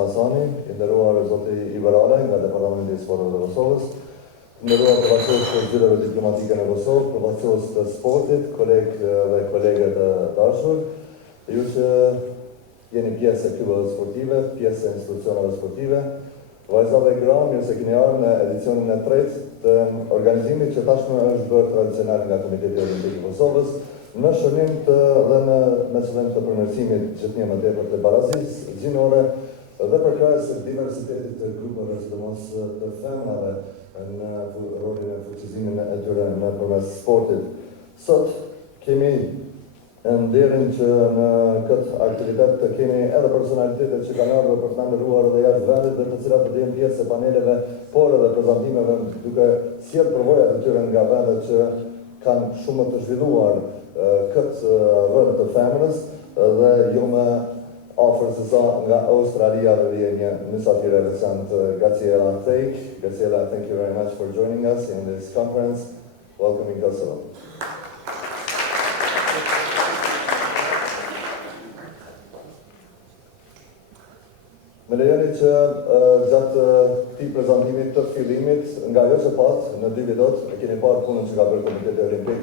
Masani, i nderuar zoti Iber Alaj nga Departamenti i Sporteve të Kosovës, nderuar përfaqësues të zyrtave diplomatike në Kosovë, përfaqësues të sportit, kolegë dhe kolege të dashur, ju që jeni pjesë e klubeve sportive, pjesë e institucioneve sportive, vajza dhe gra, mirë se keni ardhur në edicionin e tretë të organizimit që tashmë është bërë tradicional nga Komiteti Olimpik i Kosovës, në shënim dhe me qëllim të përmirësimit gjithnjë më tepër të barazisë, gjinore dhe përkrahjes së diversitetit të grupeve, sidomos të femrave në rolin e fuqizimin e tyre nëpërmes sportit. Sot kemi nderin që në këtë aktivitet të kemi edhe personalitetet që kanë ardhur për të na nderuar edhe jashtë vendit dhe të cilat do të jenë pjesë e paneleve, por edhe prezantimeve duke sjellë përvojat e tyre nga vendet që kanë shumë të zhvilluar këtë vend të femrës dhe jo më afër se sa nga Australia dhe vjen një mysafire recent, Graciela, thank you very much for joining us in this conference. Welcome in Kosovo. Më lejoni që gjatë këtij prezantimit të fillimit, nga ajo që pat në 2 videot, e keni parë punën që ka bërë Komiteti Olimpik,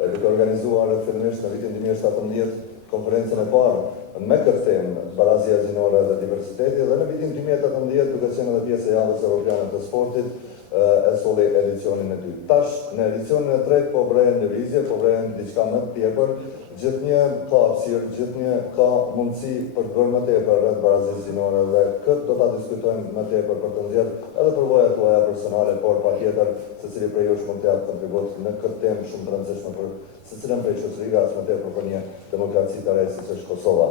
duke organizuar fillimisht në vitin 2017 konferencën e parë me këtë temë, barazia gjinore dhe diversiteti, dhe në vitin 2018 duke qenë edhe pjesë e javës evropiane të sportit, e solli edicionin e 2. Tash, në edicionin e 3 po vrehen lëvizje, po vrehen diçka më të tepër, gjithnjë ka hapësirë, gjithnjë ka mundësi për të bërë më tepër rreth barazisë gjinore dhe këtë do ta diskutojmë më tepër për të nxjerrë edhe përvojat tuaja personale, por patjetër secili prej jush mund të japë kontribut në këtë temë shumë të rëndësishme për secilën prej shoqërive, as më tepër për një demokraci të re siç është Kosova.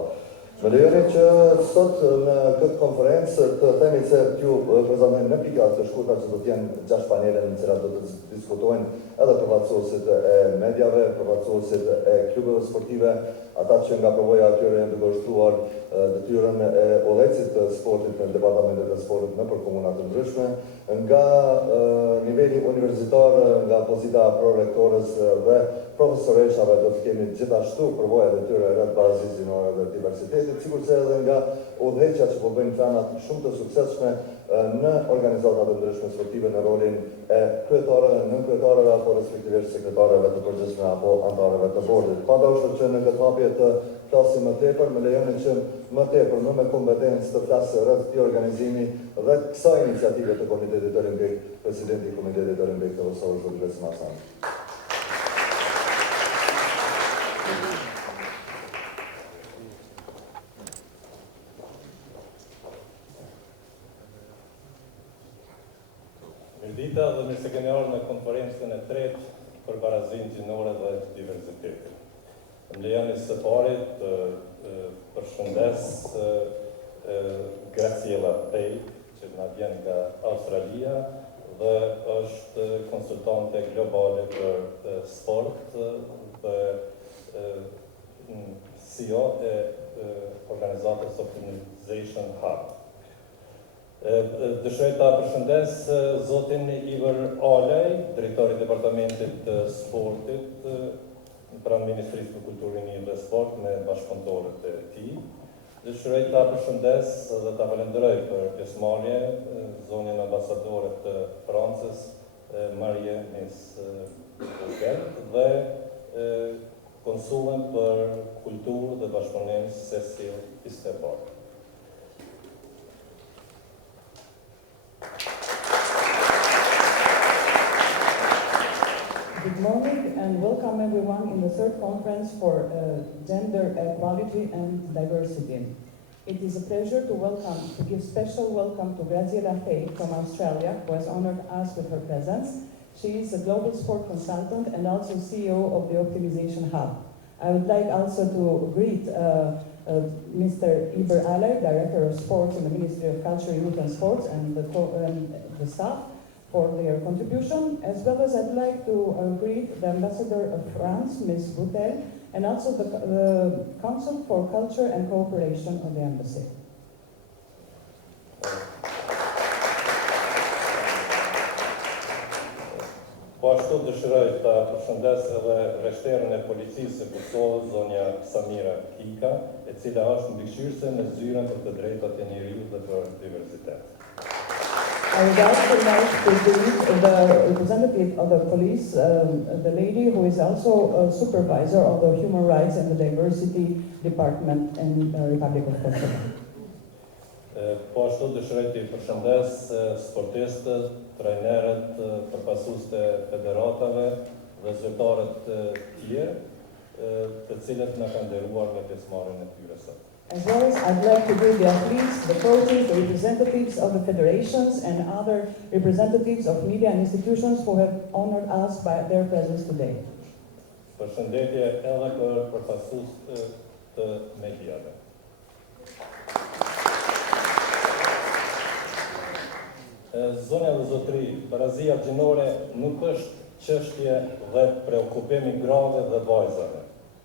Më lejoni që sot në këtë konferencë të themi se t'ju prezantojmë në pika të shkurtra që do të jenë 6 panele në cilat do të diskutojnë edhe përfaqësuesit e mediave, përfaqësuesit e klubeve sportive, ata që nga përvoja atyre janë duke ushtruar detyrën e udhëhecit të sportit në departamentet e sportit nëpër komuna të ndryshme, nga niveli universitar, nga pozita prorektores dhe profesoreshave do të kemi gjithashtu përvojat e tyre rreth barazisë gjinore dhe diversitetit, sikurse edhe nga udhëheqja që po bëjnë fenat shumë të suksesshme në organizata të ndryshme sportive në rolin e kryetarëve, nënkretarëve apo respektivisht sekretarëve të përgjithshme apo anëtarëve të bordit. Pavarësisht që në këtë hapje të flasim më tepër, më lejoni që më tepër, më me kompetencë të flasë rreth këtij organizimi dhe kësaj iniciative të Komitetit Olimpik, presidenti i Komitetit Olimpik të Kosovës, zoti Drejtpërdrejt Masani. Mirëdita dhe mirë se keni ardhur në konferencën e tretë për barazinë gjinore dhe diversitetin. Më lejoni së pari të përshëndes Graciela, që na vjen nga Australia dhe është konsultante globale për sport dhe CEO e organizatës Optimization Hub. Dëshiroj ta përshëndes zotin Iber Alaj, drejtori i Departamentit të Sportit pranë Ministrisë për Kulturën dhe Sport me bashkëpunëtorët e tij. Dëshiroj ta përshëndes dhe ta falenderoj për pjesëmarrje zonën ambasadore të Francës, Marie Miss dhe konsullën për kulturë dhe bashkëpunim Cecil Isterbar. Good morning and welcome everyone in the third conference for gender equality and diversity. It is a pleasure to give special welcome to Graciela from Australia, who has honored us with her presence. She is a global sport consultant and also CEO of the Optimization Hub. I would like also to greet Mr. Iber Alay, Director of Sports in the Ministry of Culture, Youth and Sports, and the staff for their contribution, as well as I'd like to greet the Ambassador of France, Ms. Boutel, and also the Council for Culture and Cooperation of the Embassy. Po ashtu dëshiroj ta përshëndes edhe rreshterën e policisë së Kosovës, zonja Samira Kika, e cila është mbikëqyrëse në zyrën për të drejtat e njeriut dhe për kredibilitet. I would also like to greet the representative of the police, the lady who is also a supervisor of the Human Rights and the Diversity Department in the Republic of Kosovo. Po ashtu dëshiroj të përshëndes sportistët, trajnerët, përfaqësues të federatave dhe zyrtarët tjerë, të cilët na kanë nderuar me pjesëmarrjen e tyre sot. As well as I'd like to greet the athletes, the coaches, the representatives of the federations and other representatives of media and institutions who have honored us by their presence today. Përshëndetje edhe për përfaqësues të mediave. Zonja dhe zotëri, barazia gjinore nuk është çështje dhe preokupimi grave dhe vajzave.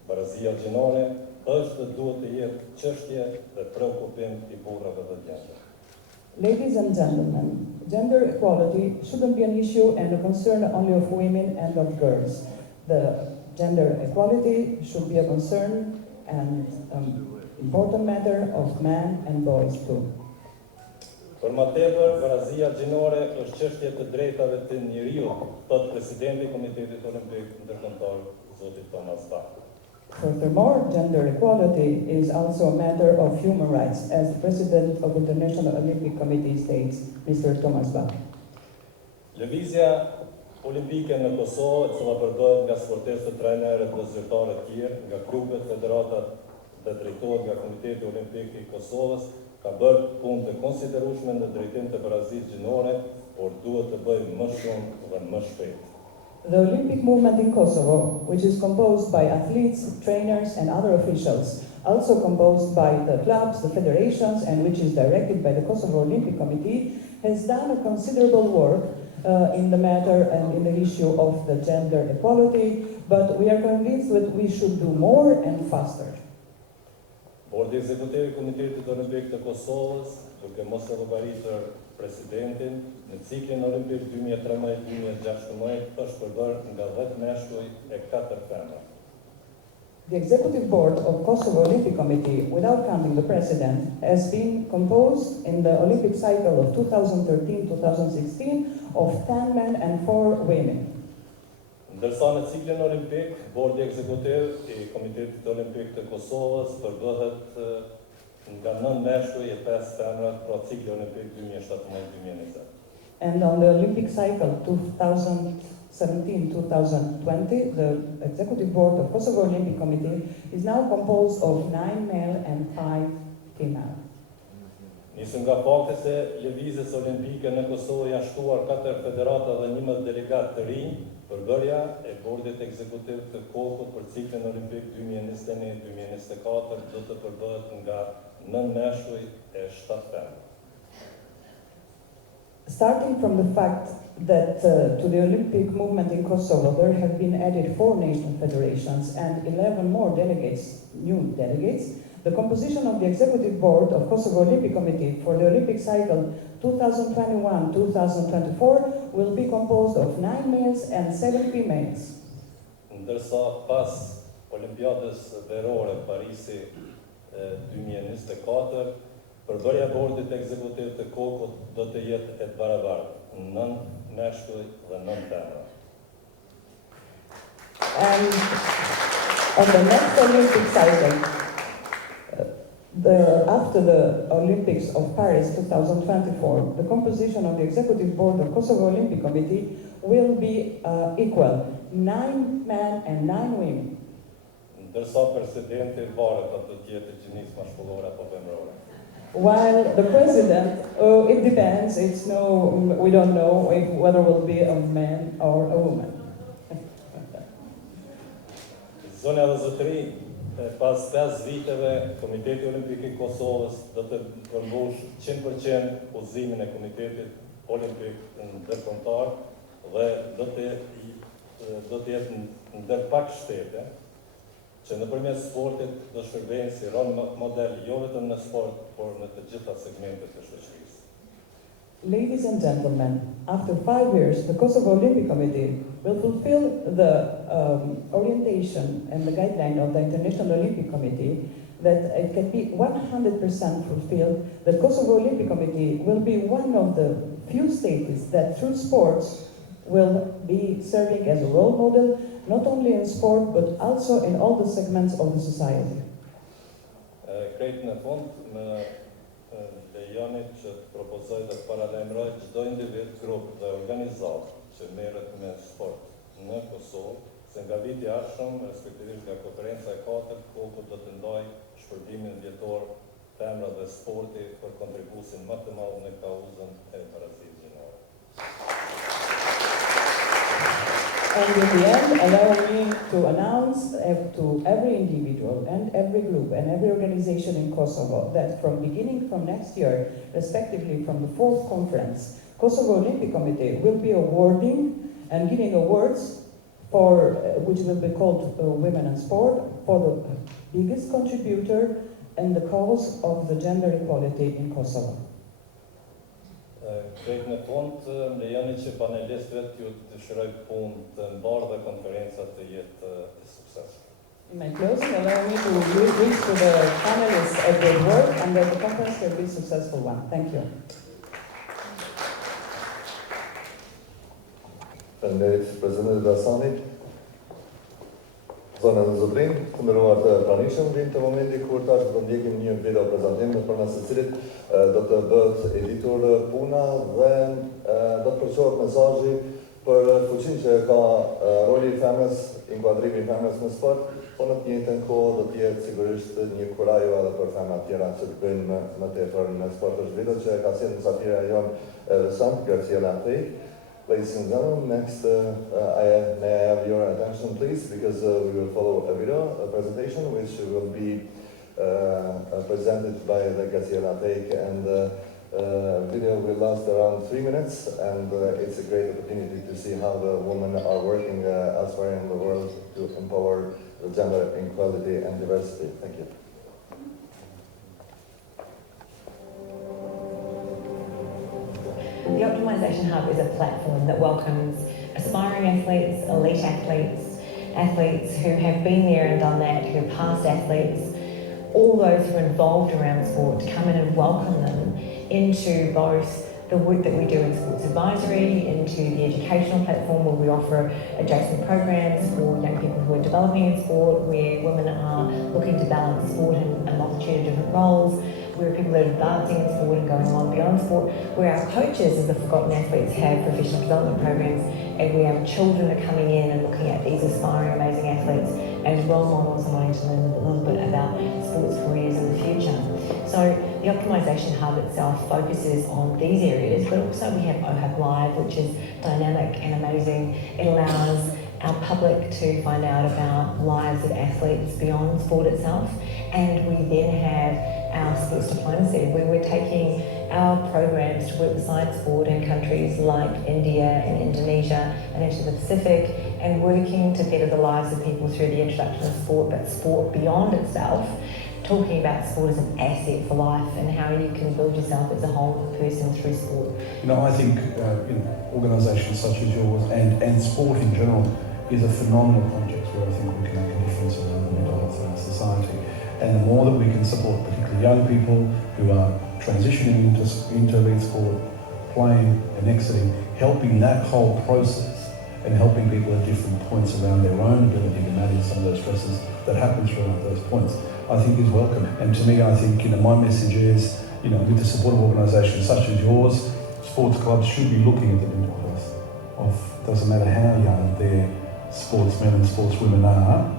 Barazia gjinore është dhe duhet të jetë çështje dhe preokupim I burrave dhe djemve. Ladies and gentlemen, gender equality shouldn't be an issue and a concern only of women and of girls. The gender equality should be a concern and important matter of men and boys too. Për më tepër, barazia gjinore është çështje të drejtave të njeriut, thot presidenti I Komitetit Olimpik Ndërkombëtar, zoti Thomas Bach. Furthermore, gender equality is also a matter of human rights, as the president of the International Olympic Committee states, Mr. Thomas Bach. Lëvizja olimpike në Kosovë, e cila përbëhet nga sportistët, trajnerët dhe zyrtarët tjerë, nga klubet, federatat dhe drejtohet nga Komiteti Olimpik I Kosovës, ka bërë punë të konsiderueshme në drejtim të barazisë gjinore, por duhet të bëjë më shumë dhe më shpejt. The Olympic movement in Kosovo, which is composed by athletes, trainers and other officials, also composed by the clubs, the federations, and which is directed by the Kosovo Olympic Committee, has done a considerable work in the matter and in the issue of the gender equality, but we are convinced that we should do more and faster. Bordi Ekzekutiv I Komitetit Olimpik të Kosovës, duke mos e llogaritur presidentin, në ciklin olimpik 2013-2016 është përbërë nga 10 meshkuj e 4 femra. The Executive Board of Kosovo Olympic Committee, without counting the president, has been composed in the Olympic cycle of 2013-2016 of 10 men and 4 women. Ndërsa në ciklin olimpik, Bordi Ekzekutiv I Komitetit Olimpik të Kosovës përbëhet nga 9 meshkuj e 5 femra, pra cikli olimpik 2017-2020. And on the Olympic cycle 2017-2020, the Executive Board of Kosovo Olympic Committee is now composed of 9 male and 5 female. Nisëm nga fakti se lëvizjes olimpike në Kosovë janë shtuar 4 federata dhe 11 delegat të rinj, përbërja e Bordit Ekzekutiv të KOK-ut për ciklin olimpik 2021-2024 do të përbëhet nga 9 meshkuj e 7 femra. Starting from the fact that to the Olympic movement in Kosovo there have been added 4 nation federations and 11 more delegates, new delegates, the composition of the Executive Board of Kosovo Olympic Committee for the Olympic cycle 2021-2024 will be composed of 9 males and 7 females. Ndërsa pas Olimpiadës Verore Parisi 2024, përbërja Bordit Ekzekutiv të KOK-ut do të jetë e barabartë, 9 meshkuj dhe 9 femra. And on the next Olympic cycle, after the Olympics of Paris 2024, the composition of the Executive Board of Kosovo Olympic Committee will be equal, 9 men and 9 women. Ndërsa presidenti varet atë të jetë gjinisë mashkullore apo femrore. While the president, it depends, we don't know whether it will be a man or a woman. Zonja dhe zotëri, pas 5 viteve, Komiteti Olimpik I Kosovës do të përmbush 100% udhëzimin e Komitetit Olimpik Ndërkombëtar dhe do të jetë ndër pak shtete që nëpërmjet sportit do shërbejnë si rol model jo vetëm në sport, por në të gjitha segmentet e shoqërisë. Ladies and gentlemen, after 5 years, the Kosovo Olympic Committee will fulfill the orientation and the guideline of the International Olympic Committee that it can be 100% fulfilled, the Kosovo Olympic Committee will be one of the few states that through sports will be serving as a role model, not only in sport, but also in all the segments of the society. Krejt në fund, më lejoni që të propozoj dhe të paralajmëroj çdo individ, grup dhe organizatë që merret me sport në Kosovë, se nga viti i ardhshëm, respektivisht nga konferenca e 4, KOK do të ndajë shpërblimin vjetor femra dhe sporti për kontribusin më të madh në kauzën e barazisë gjinore. And in the end, allow me to announce to every individual and every group and every organization in Kosovo that from next year, respectively from the 4th conference, Kosovo Olympic Committee will be awarding and giving awards for, which will be called Women in Sport, for the biggest contributor in the cause of the gender equality in Kosovo. Krejt në fund, më lejoni që panelistëve t'ju dëshiroj punë të mbarë dhe konferencat të jetë të suksesshme. In my closing, allow me to wish to the panelists a good work and that the conference will be a successful one. Thank you. Faleminderit Presidentit Dasani. Zonën e zotrin, të nderuar të pranishëm, vim të momenti kur tash do ndjekim një video prezantim përmes së cilit do të bëhet editur puna dhe do të përçohet mesazhi për fuqinë që ka roli i femrës, inkuadrimi i femrës në sport, po në të njëjtën kohë do të jetë sigurisht një kurajo edhe për femra të tjera që të bëjnë më tepër në sport. Është video që ka sjellë mysafira jonë veçantë, Graciela Tej. Ladies and gentlemen, next may I have your attention please, because we will follow a video, a presentation which will be presented by the Graciela Tej, and the video will last around 3 minutes, and it's a great opportunity to see how the women are working elsewhere in the world to empower the gender equality and diversity. Thank you. The Optimisation Hub is a platform that welcomes aspiring athletes, elite athletes, athletes who have been there and done that, who are past athletes, all those who are involved around sport, to come in and welcome them into both the work that we do in sports advisory, into the educational platform where we offer adjacent programs for young people who are developing in sport, where women are looking to balance sport in a multitude of different roles, where people that are advancing in sport and going on beyond sport, where our coaches as the forgotten athletes have professional development programs, and where our children are coming in and looking at these aspiring, amazing athletes as role models and wanting to learn a little bit about sports careers in the future. So the Optimisation Hub itself focuses on these areas, but also we have OHAB Live, which is dynamic and amazing. It allows our public to find out about lives of athletes beyond sport itself, and we then have our sports diplomacy, where we're taking our programs to work beside sport in countries like India and Indonesia and into the Pacific, and working to better the lives of people through the introduction of sport, but sport beyond itself, talking about sport as an asset for life and how you can build yourself as a whole person through sport. You know, I think organisations such as yours and sport in general is a phenomenal project where I think we can make a difference around the mental health in our society. And the more that we can support particularly young people who are transitioning into elite sport, playing and exiting, helping that whole process and helping people at different points around their own ability to manage some of those stresses that happen throughout those points, I think is welcome. And to me, I think, my message is, with the support of organisations such as yours, sports clubs should be looking at the mental health of, doesn't matter how young their sportsmen and sportswomen are,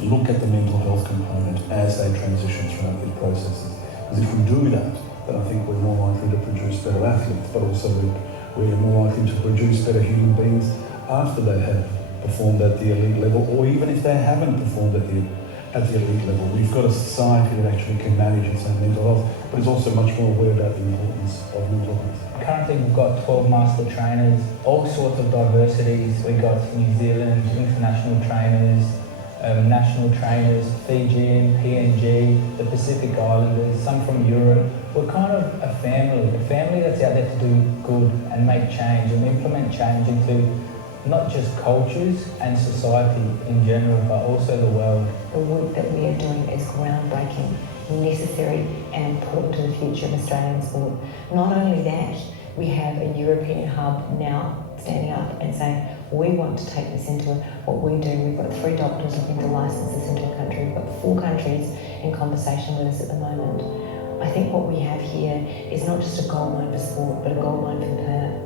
look at the mental health component as they transition throughout these processes. Because if we do that, then I think we're more likely to produce better athletes, but also we're more likely to produce better human beings after they have performed at the elite level, or even if they haven't performed at the elite level. We've got a society that actually can manage its own mental health, but is also much more aware about the importance of mental health. Currently we've got 12 master trainers, all sorts of diversities. We've got New Zealand, international trainers, national trainers, Fijian, PNG, the Pacific Islanders, some from Europe. We're kind of a family that's out there to do good and make change and implement change into not just cultures and society in general, but also the world. The work that we are doing is groundbreaking, necessary and important to the future of Australian sport. Not only that, we have a European hub now standing up and saying, we want to take this into what we do. We've got 3 doctors looking to license this into a country. We've got 4 countries in conversation with us at the moment. I think what we have here is not just a gold mine for sport, but a gold mine for Perth.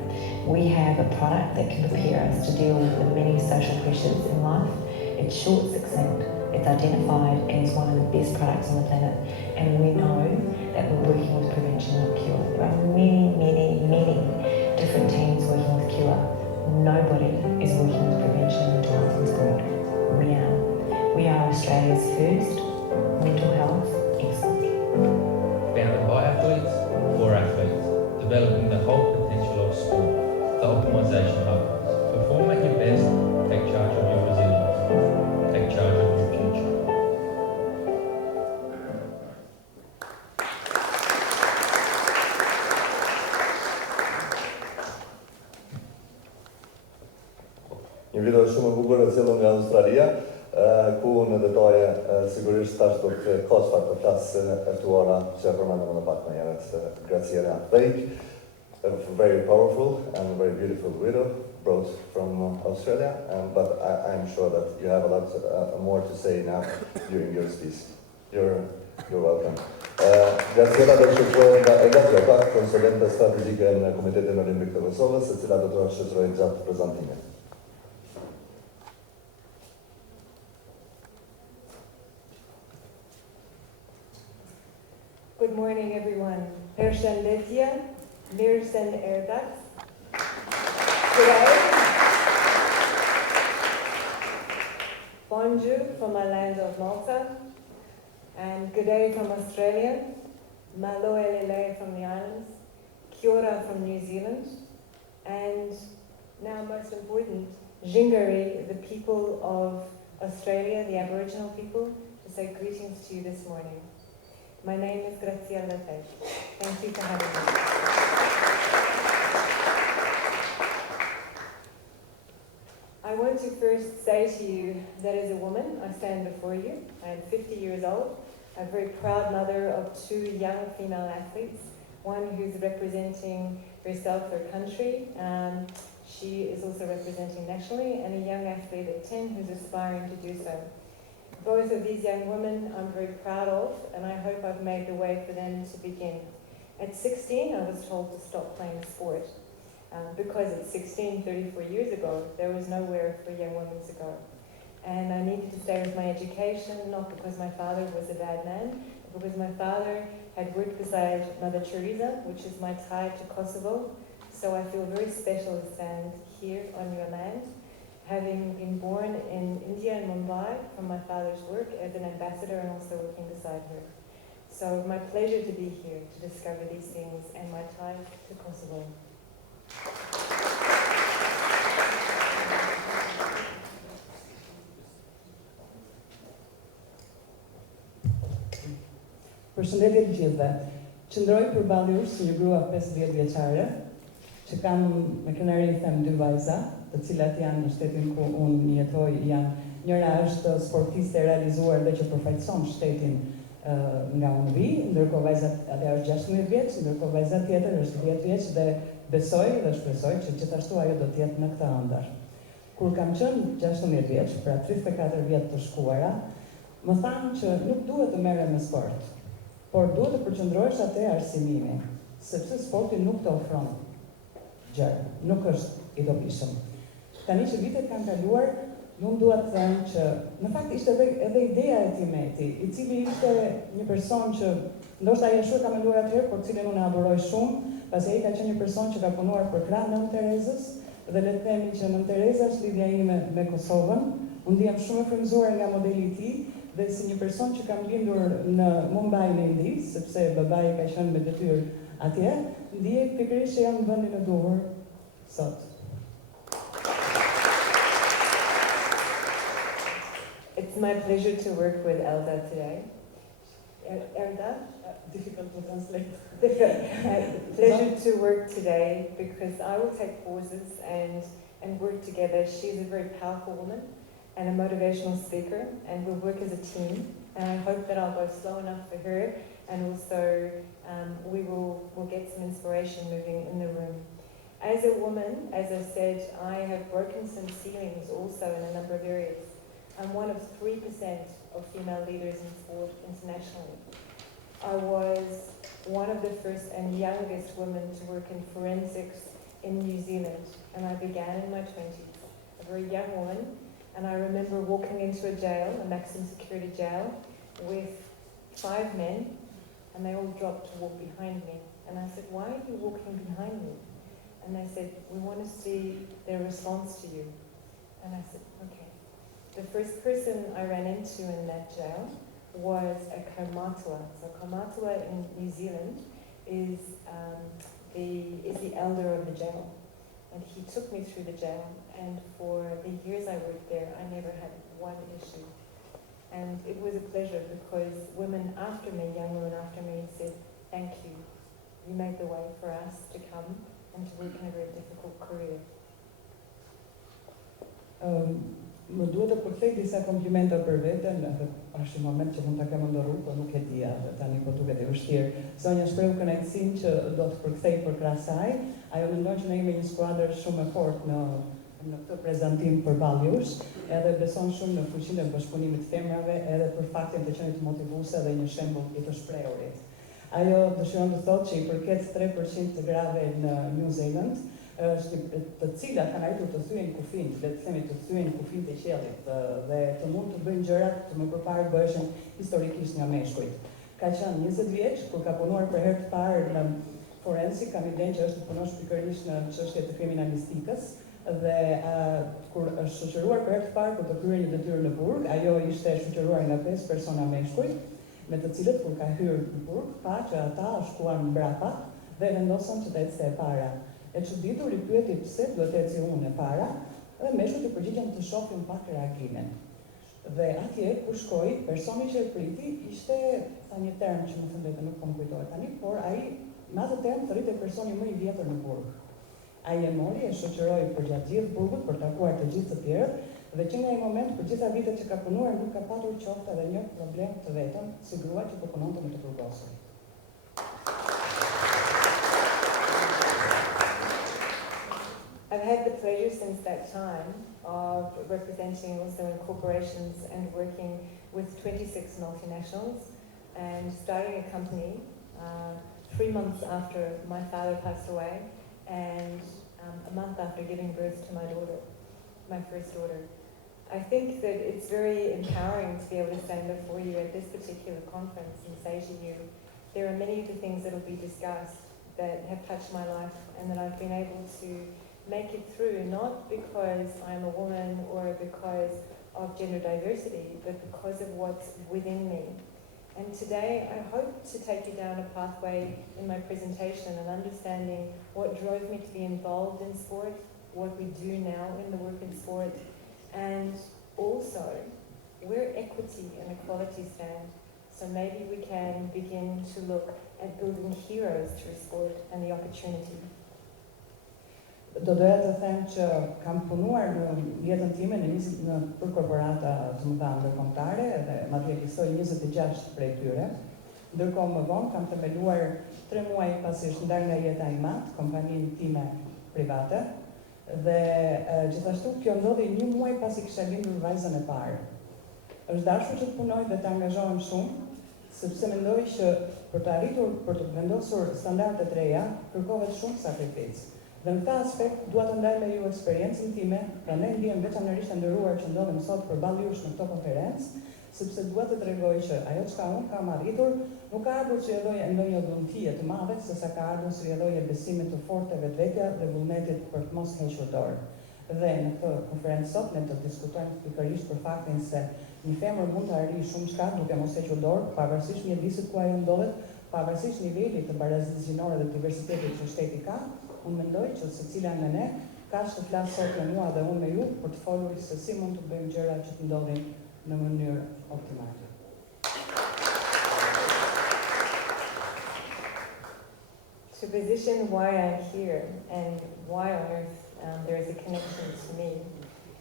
We have a product that can prepare us to deal with the many social pressures in life. It's short, succinct, it's identified, and it's one of the best products on the planet. And we know that we're working with prevention, not cure. There are many, many, many different teams working with cure. Nobody is working with prevention and mental health in sport. We are. We are Australia's first mental health expert. Founded by athletes, for athletes, developing the whole potential of sport. The Optimisation Hub. Perform at your best, take charge of your resilience, take charge of your future. Një video shumë e bukur e cilën nga Australia, ku në detaje sigurisht tash do të ka çfarë të flas e ftuara që përmendëm më pak më herët. Graciela Fake, a very powerful and very beautiful video brought from Australia, but I'm sure that you have a lot more to say now during your speech. You're welcome. Graciela do të shoqërohet nga Eda Klopak, konsulente strategjike në Komitetin Olimpik të Kosovës, e cila do të shoqërojë gjatë prezantimit. Good morning, everyone. Përshëndetje, mirësen erdhët. Today, bonjour from my land of Malta, and good day from Australia, malo elele from the islands, kia ora from New Zealand, and now most important, gjinore, the people of Australia, the Aboriginal people, to say greetings to you this morning. My name is Graciela Fake. Thank you for having me. I want to first say to you that as a woman, I stand before you. I am 50 years old. I'm a very proud mother of 2 young female athletes, one who's representing herself, her country. She is also representing nationally, and a young athlete at 10 who's aspiring to do so. Both of these young women I'm very proud of, and I hope I've made the way for them to begin. At 16, I was told to stop playing sport, because at 16, 34 years ago, there was nowhere for young women to go. And I needed to stay with my education, not because my father was a bad man, but because my father had worked beside Mother Teresa, which is my tie to Kosovo. So I feel very special to stand here on your land, having been born in India, in Mumbai, from my father's work as an ambassador and also working beside her. So my pleasure to be here to discover these things and my tie to Kosovo. Përshëndetje të gjithëve. Qëndroj përballë jush si një grua 50 vjeçare, që kam me kënaqëri them 2 vajza, të cilat janë në shtetin ku unë jetoj, njëra është sportiste e realizuar dhe që përfaqëson shtetin nga unë vi, ndërkohë vajza ajo është 16 vjeç, ndërkohë vajza tjetër është 10 vjeç dhe besoj dhe shpresoj që gjithashtu ajo do të jetë në këtë ëndër. Kur kam qenë 16 vjeç, pra 34 vjet të shkuara, më thanë që nuk duhet të merrem me sport, por duhet të përqendrohesh atë arsimimi, sepse sporti nuk të ofron gjë, nuk është i dobishëm. Tani që vitet kanë kaluar, unë dua të them që në fakt ishte edhe ideja e Timeti, i cili ishte një person që ndoshta ai ashtu ka menduar atëherë, por cilin unë adhuroj shumë, pasi ai ka qenë një person që ka punuar për krah Nën Terezës, dhe le të themi që Nën Tereza është lidhja ime me Kosovën. Unë ndihem shumë e frymëzuar nga modeli i tij, dhe si një person që kam lindur në Mumbai në Indi, sepse babai ka qenë me detyrë atje, ndiej pikërisht që jam në vendin e duhur sot. It's my pleasure to work with Elda today. Elda? Difficult to translate. Pleasure to work today because I will take courses and and work together. She's a very powerful woman and a motivational speaker, and we'll work as a team. And I hope that I'll go slow enough for her, and also we'll get some inspiration moving in the room. As a woman, as I said, I have broken some ceilings also in a number of areas. I'm one of 3% of female leaders in sport internationally. I was one of the first and youngest women to work in forensics in New Zealand, and I began in my 20s, a very young woman, and I remember walking into a jail, a maximum security jail, with 5 men, and they all dropped to walk behind me. And I said, "Why are you walking behind me?" And they said, "We want to see their response to you." And I said, "Okay." The first person I ran into in that jail was a kaumātua. So kaumātua in New Zealand is the elder of the jail. And he took me through the jail, and for the years I worked there, I never had one issue. And it was a pleasure because women after me, young women after me, said, "Thank you. You made the way for us to come and to work in a very difficult career." Më duhet të përkthej disa komplimenta për veten, është një moment që mund ta kem ndorur, por nuk e di tani, po duket e vështirë. Sonja shpreu kënaqësinë që do të përkthej për krah saj. Ajo mendon që ne jemi një skuadër shumë e fortë në këtë prezantim përballë jush, edhe beson shumë në fuqinë e bashkëpunimit të femrave, edhe për faktin të qenit motivuese dhe një shembull i të shprehurit. Ajo dëshiron të thotë që i përket 3% të grave në New Zealand, të cilat kanë arritur të thyen kufin, le të themi të thyen kufin të qiellit dhe të mund të bëjnë gjërat që më përpara bëheshin historikisht nga meshkujt. Ka qenë 20 vjeç kur ka punuar për herë të parë në forensik, kam idenë që është të punosh pikërisht në çështje të kriminalistikës dhe kur është shoqëruar për herë të parë për të kryer një detyrë në burg, ajo ishte shoqëruar nga 5 persona meshkuj, me të cilët kur ka hyrë në burg, pa që ata u shkuan mbrapa dhe vendosën që të ecë e para. E çuditur i pyeti pse duhet të eci unë e para, dhe meshkujt i përgjigjen të shohin pak reagimin. Dhe atje ku shkoi, personi që e priti ishte një term që më thënë vetë nuk po më kujtohet tani, por ai në atë term të rritë personi më i vjetër në burg. Ai e mori, e shoqëroi përgjatë gjithë burgut për takuar të gjithë të tjerët, dhe që nga ai moment për gjitha vitet që ka punuar nuk ka patur qoftë edhe një problem të vetëm si grua që po punonte me të burgosur. I've had the pleasure since that time of representing also in corporations and working with 26 multinationals and starting a company 3 months after my father passed away and a month after giving birth to my daughter, my first daughter. I think that it's very empowering to be able to stand before you at this particular conference and say to you, there are many of the things that will be discussed that have touched my life and that I've been able to make it through, not because I'm a woman or because of gender diversity, but because of what's within me. And today I hope to take you down a pathway in my presentation and understanding what drove me to be involved in sport, what we do now in the work in sport, and also where equity and equality stand. So maybe we can begin to look at building heroes through sport and the opportunity. Do doja të them që kam punuar në jetën time për korporata të mëdha ndërkombëtare dhe madje ekzistoj 26 prej tyre. Ndërkohë më vonë kam themeluar 3 muaj pasi është ndarë nga jeta ime, kompaninë time private dhe gjithashtu kjo ndodhi 1 muaj pasi kisha lindur vajzën e parë. Është dashur që të punoj dhe të angazhohem shumë, sepse mendoj që për të vendosur standarde të reja, kërkohet shumë sakrificë. Dhe në këtë aspekt dua të ndaj me ju eksperiencën time, prandaj ndihem veçanërisht e nderuar që ndodhem sot përballë jush në këtë konferencë, sepse dua të tregoj që ajo çka unë kam arritur nuk ka ardhur si lloj ndonjë dhuntie të madhe, sesa ka ardhur si lloj besimit të fortë te vetvetja dhe vullnetit për të mos hequr dorë. Dhe në këtë konferencë sot ne do të diskutojmë pikërisht për faktin se një femër mund të arrijë shumë çka duke mos hequr dorë, pavarësisht mjedisit ku ajo ndodhet, pavarësisht nivelit të barazisë gjinore dhe të diversitetit që shteti ka. Unë mendoj që secila nga ne ka që të flasë sot me mua dhe unë me ju për të folur se si mund të bëjmë gjëra që të ndodhin në mënyrë optimale. To position why I'm here and why on earth there is a connection to me.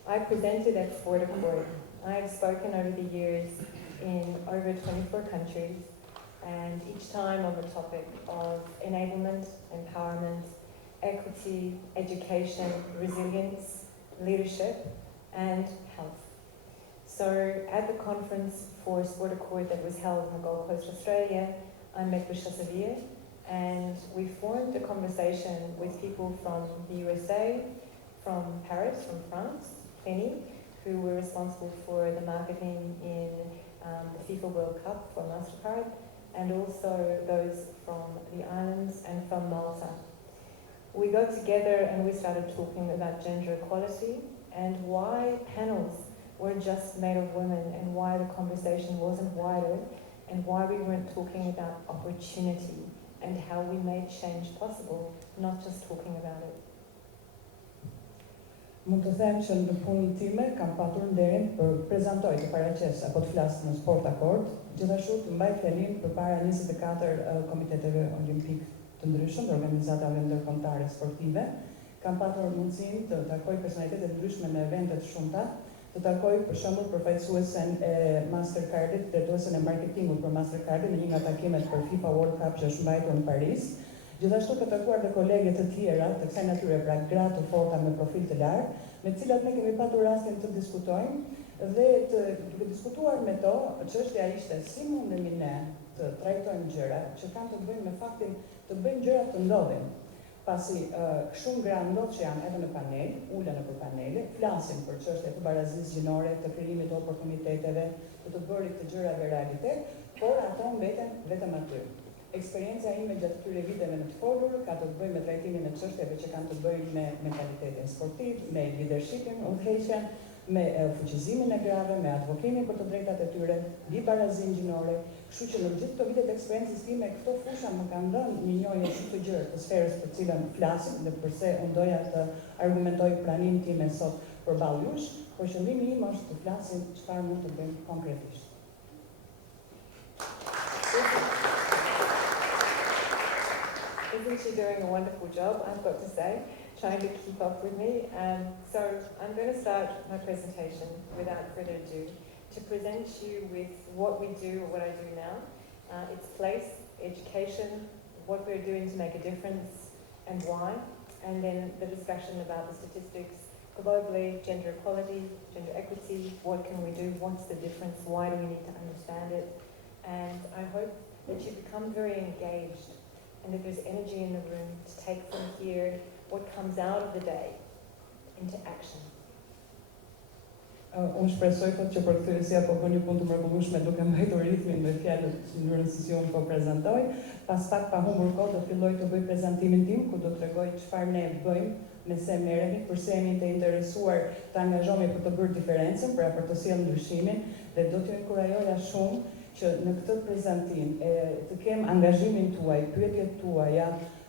I presented at Sport Accord. I have spoken over the years in over 24 countries, and each time on the topic of enablement, empowerment, equity, education, resilience, leadership, and health. So at the conference for Sport Accord that was held in the Gold Coast, Australia, I met with Chassavir, and we formed a conversation with people from the USA, from Paris, from France, Penny, who were responsible for the marketing in the FIFA World Cup for MasterCard, and also those from the islands and from Malta. We got together and we started talking about gender equality and why panels weren't just made of women, and why the conversation wasn't wider, and why we weren't talking about opportunity and how we made change possible, not just talking about it. Mund të them që në punën time kam patur nderin për prezantoj të paraqes apo të flas në Sport Accord, gjithashtu të mbaj fjalim përpara 24 komiteteve olimpik të ndryshëm, të organizatave ndërkombëtare sportive. Kam patur mundësinë të takoj personalitete të ndryshme në evente të shumta, të takoj për shembull përfaqësuesen e Mastercardit, drejtuesen e marketingut për Mastercardin në një nga takimet për FIFA World Cup që është mbajtur në Paris. Gjithashtu ka takuar dhe kolege të tjera të kësaj natyre, pra gra të forta me profil të lartë, me të cilat ne kemi patur rastin të diskutojmë dhe duke diskutuar me to, çështja ishte si mundemi ne të trajtojmë gjëra që kanë të bëjnë me faktin të bëjmë gjërat të ndodhin. Pasi shumë gra ndodh që janë edhe në panel, ulen nëpër panele, flasin për çështje të barazisë gjinore, të krijimit të oportuniteteve, të bërit të gjërave realitet, por ato mbeten vetëm aty. Eksperienca ime gjatë këtyre viteve në të folur ka të bëjë me trajtimin e çështjeve që kanë të bëjnë me mentalitetin sportiv, me leadershipin, udhëheqjen, me fuqizimin e grave, me advokimin për të drejtat e tyre, mbi barazinë gjinore. Kështu që në gjithë këto vite të eksperiencës time, këto fusha më kanë dhënë një njohje shumë të gjerë të sferës për cilën flasim dhe përse unë doja të argumentoj pranimin time sot përballë jush, por qëllimi im është të flasim çfarë mund të bëjmë konkretisht. Isn't she doing a wonderful job, I've got to say, trying to keep up with me? So I'm going to start my presentation without further ado to present you with what we do, or what I do now, its place, education, what we're doing to make a difference and why, and then the discussion about the statistics globally, gender equality, gender equity, what can we do, what's the difference, why do we need to understand it, and I hope that you become very engaged and that there's energy in the room to take from here what comes out of the day into action. Unë shpresoj që për kthyesia po bën një punë të mrekullueshme duke mbajtur ritmin me fjalët në mënyrën se si unë po prezantoj. Pas pak pa humbur kohë do filloj të bëj prezantimin tim ku do të tregoj çfarë ne bëjmë, me se merremi, përse jemi të interesuar të angazhohemi për të bërë diferencën, pra për të sjellë ndryshimin, dhe do t'ju inkurajoja shumë që në këtë prezantim të kem angazhimin tuaj, pyetjet tuaja,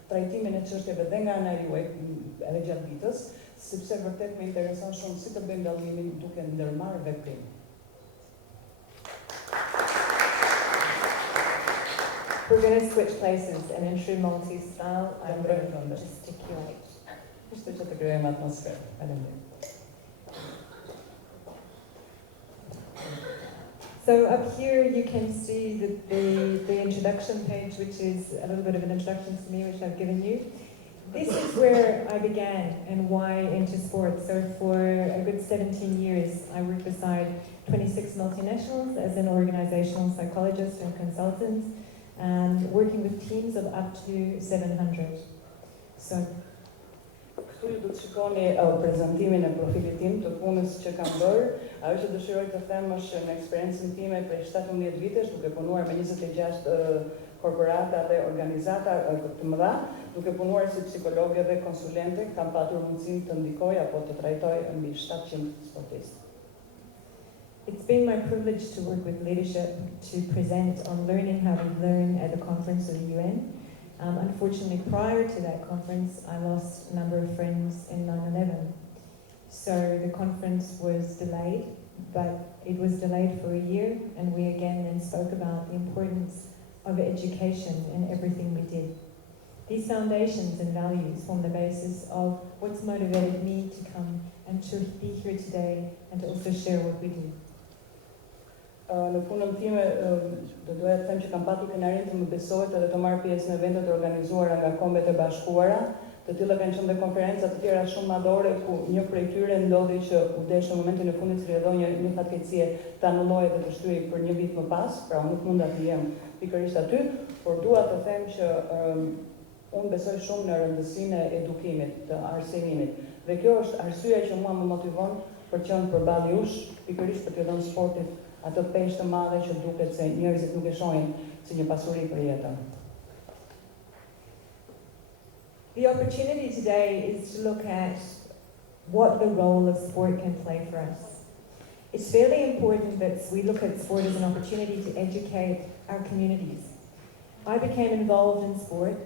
trajtimin e çështjeve dhe nga ana juaj edhe gjatë ditës, sepse vërtet më intereson shumë si të bëjmë dallimin duke ndërmarrë veprim. We're going to switch places, and in true Maltese style, I'm going to gesticulate. Kështu që të krijojmë atmosferë. Faleminderit. So up here you can see the introduction page, which is a little bit of an introduction to me, which I've given you. This is where I began and why into sport. So for a good 17 years, I worked beside 26 multinationals as an organizational psychologist and consultant, and working with teams of up to 700. So Këtu ju do të shikoni prezantimin e profilit tim të punës që kam bërë. Ajo që dëshiroj të them është që në eksperiencën time prej 17 vitesh, duke punuar me 26 korporata dhe organizata të mëdha, duke punuar si psikologe dhe konsulente, kam patur mundësinë të ndikoj apo të trajtoj mbi 700 sportistë. It's been my privilege to work with leadership to present on learning how to learn at the conference of the UN. Unfortunately, prior to that conference, I lost a number of friends in 9/11. So the conference was delayed, but it was delayed for a year, and we again then spoke about the importance of education in everything we did. These foundations and values form the basis of what's motivated me to come and to be here today and to also share what we do. Në punën time, do doja të them që kam patur kënaqësinë të më besohet edhe të marr pjesë në evente të organizuara nga Kombet e Bashkuara. Të tilla kanë qenë dhe konferenca të tjera shumë madhore ku një prej tyre ndodhi që u desh në momentin e fundit të rrjedhoi një fatkeqësie të anullojë dhe të shtyhej për një vit më pas, pra unë nuk munda të jem pikërisht aty, por dua të them që unë besoj shumë në rëndësinë e edukimit, të arsimimit. Dhe kjo është arsyeja që mua më motivon për të qenë përballë jush, pikërisht për të dhënë sportit atë peshë të madhe që duket se njerëzit nuk e shohin si një pasuri për jetën. The opportunity today is to look at what the role of sport can play for us. It's fairly important that we look at sport as an opportunity to educate our communities. I became involved in sport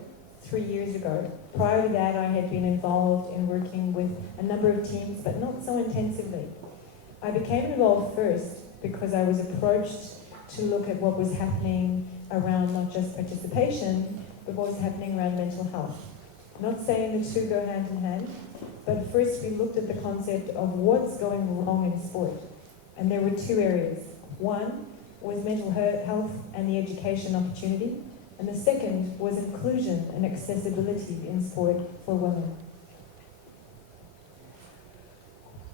3 years ago. Prior to that, I had been involved in working with a number of teams, but not so intensively. I became involved first because I was approached to look at what was happening around not just participation, but what was happening around mental health. Not saying the two go hand in hand, but first we looked at the concept of what's going wrong in sport. And there were 2 areas. One was mental health and the education opportunity, and the second was inclusion and accessibility in sport for women.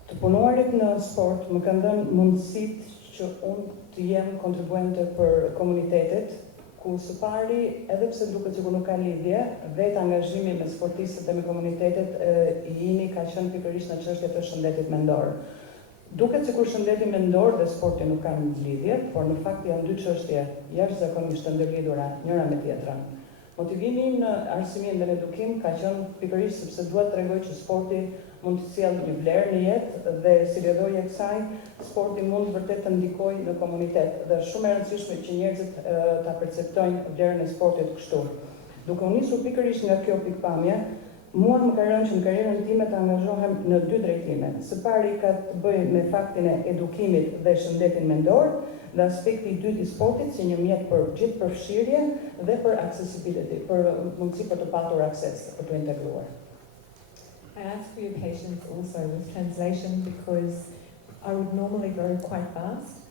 Të punuarit në sport më kanë dhënë mundësitë që unë të jem kontribuente për komunitetet, ku së pari, edhe pse duket sikur nuk ka lidhje, vetë angazhimi me sportistët dhe me komunitetet i jini ka qenë pikërisht në çështjet e shëndetit mendor. Duket sikur shëndeti mendor dhe sporti nuk kanë lidhje, por në fakt janë 2 çështje jashtëzakonisht të ndërlidhura njëra me tjetrën. Motivimi im në arsimin dhe në edukim ka qenë pikërisht sepse dua të tregoj që sporti mund të sjellë një vlerë në jetë dhe si rrjedhoja e kësaj, sporti mund vërtet të ndikojë në komunitet dhe është shumë e rëndësishme që njerëzit ta perceptojnë vlerën e sportit kështu. Duke u nisur pikërisht nga kjo pikpamje, mua më ka rënë që në karrierën time të angazhohem në 2 drejtime. Së pari ka të bëjë me faktin e edukimit dhe shëndetin mendor, dhe aspekti i dytë i sportit si një mjet për gjithë përfshirje dhe për accessibility, për mundësi për të patur akses, për të integruar. I ask for your patience also with translation because I would normally go quite fast,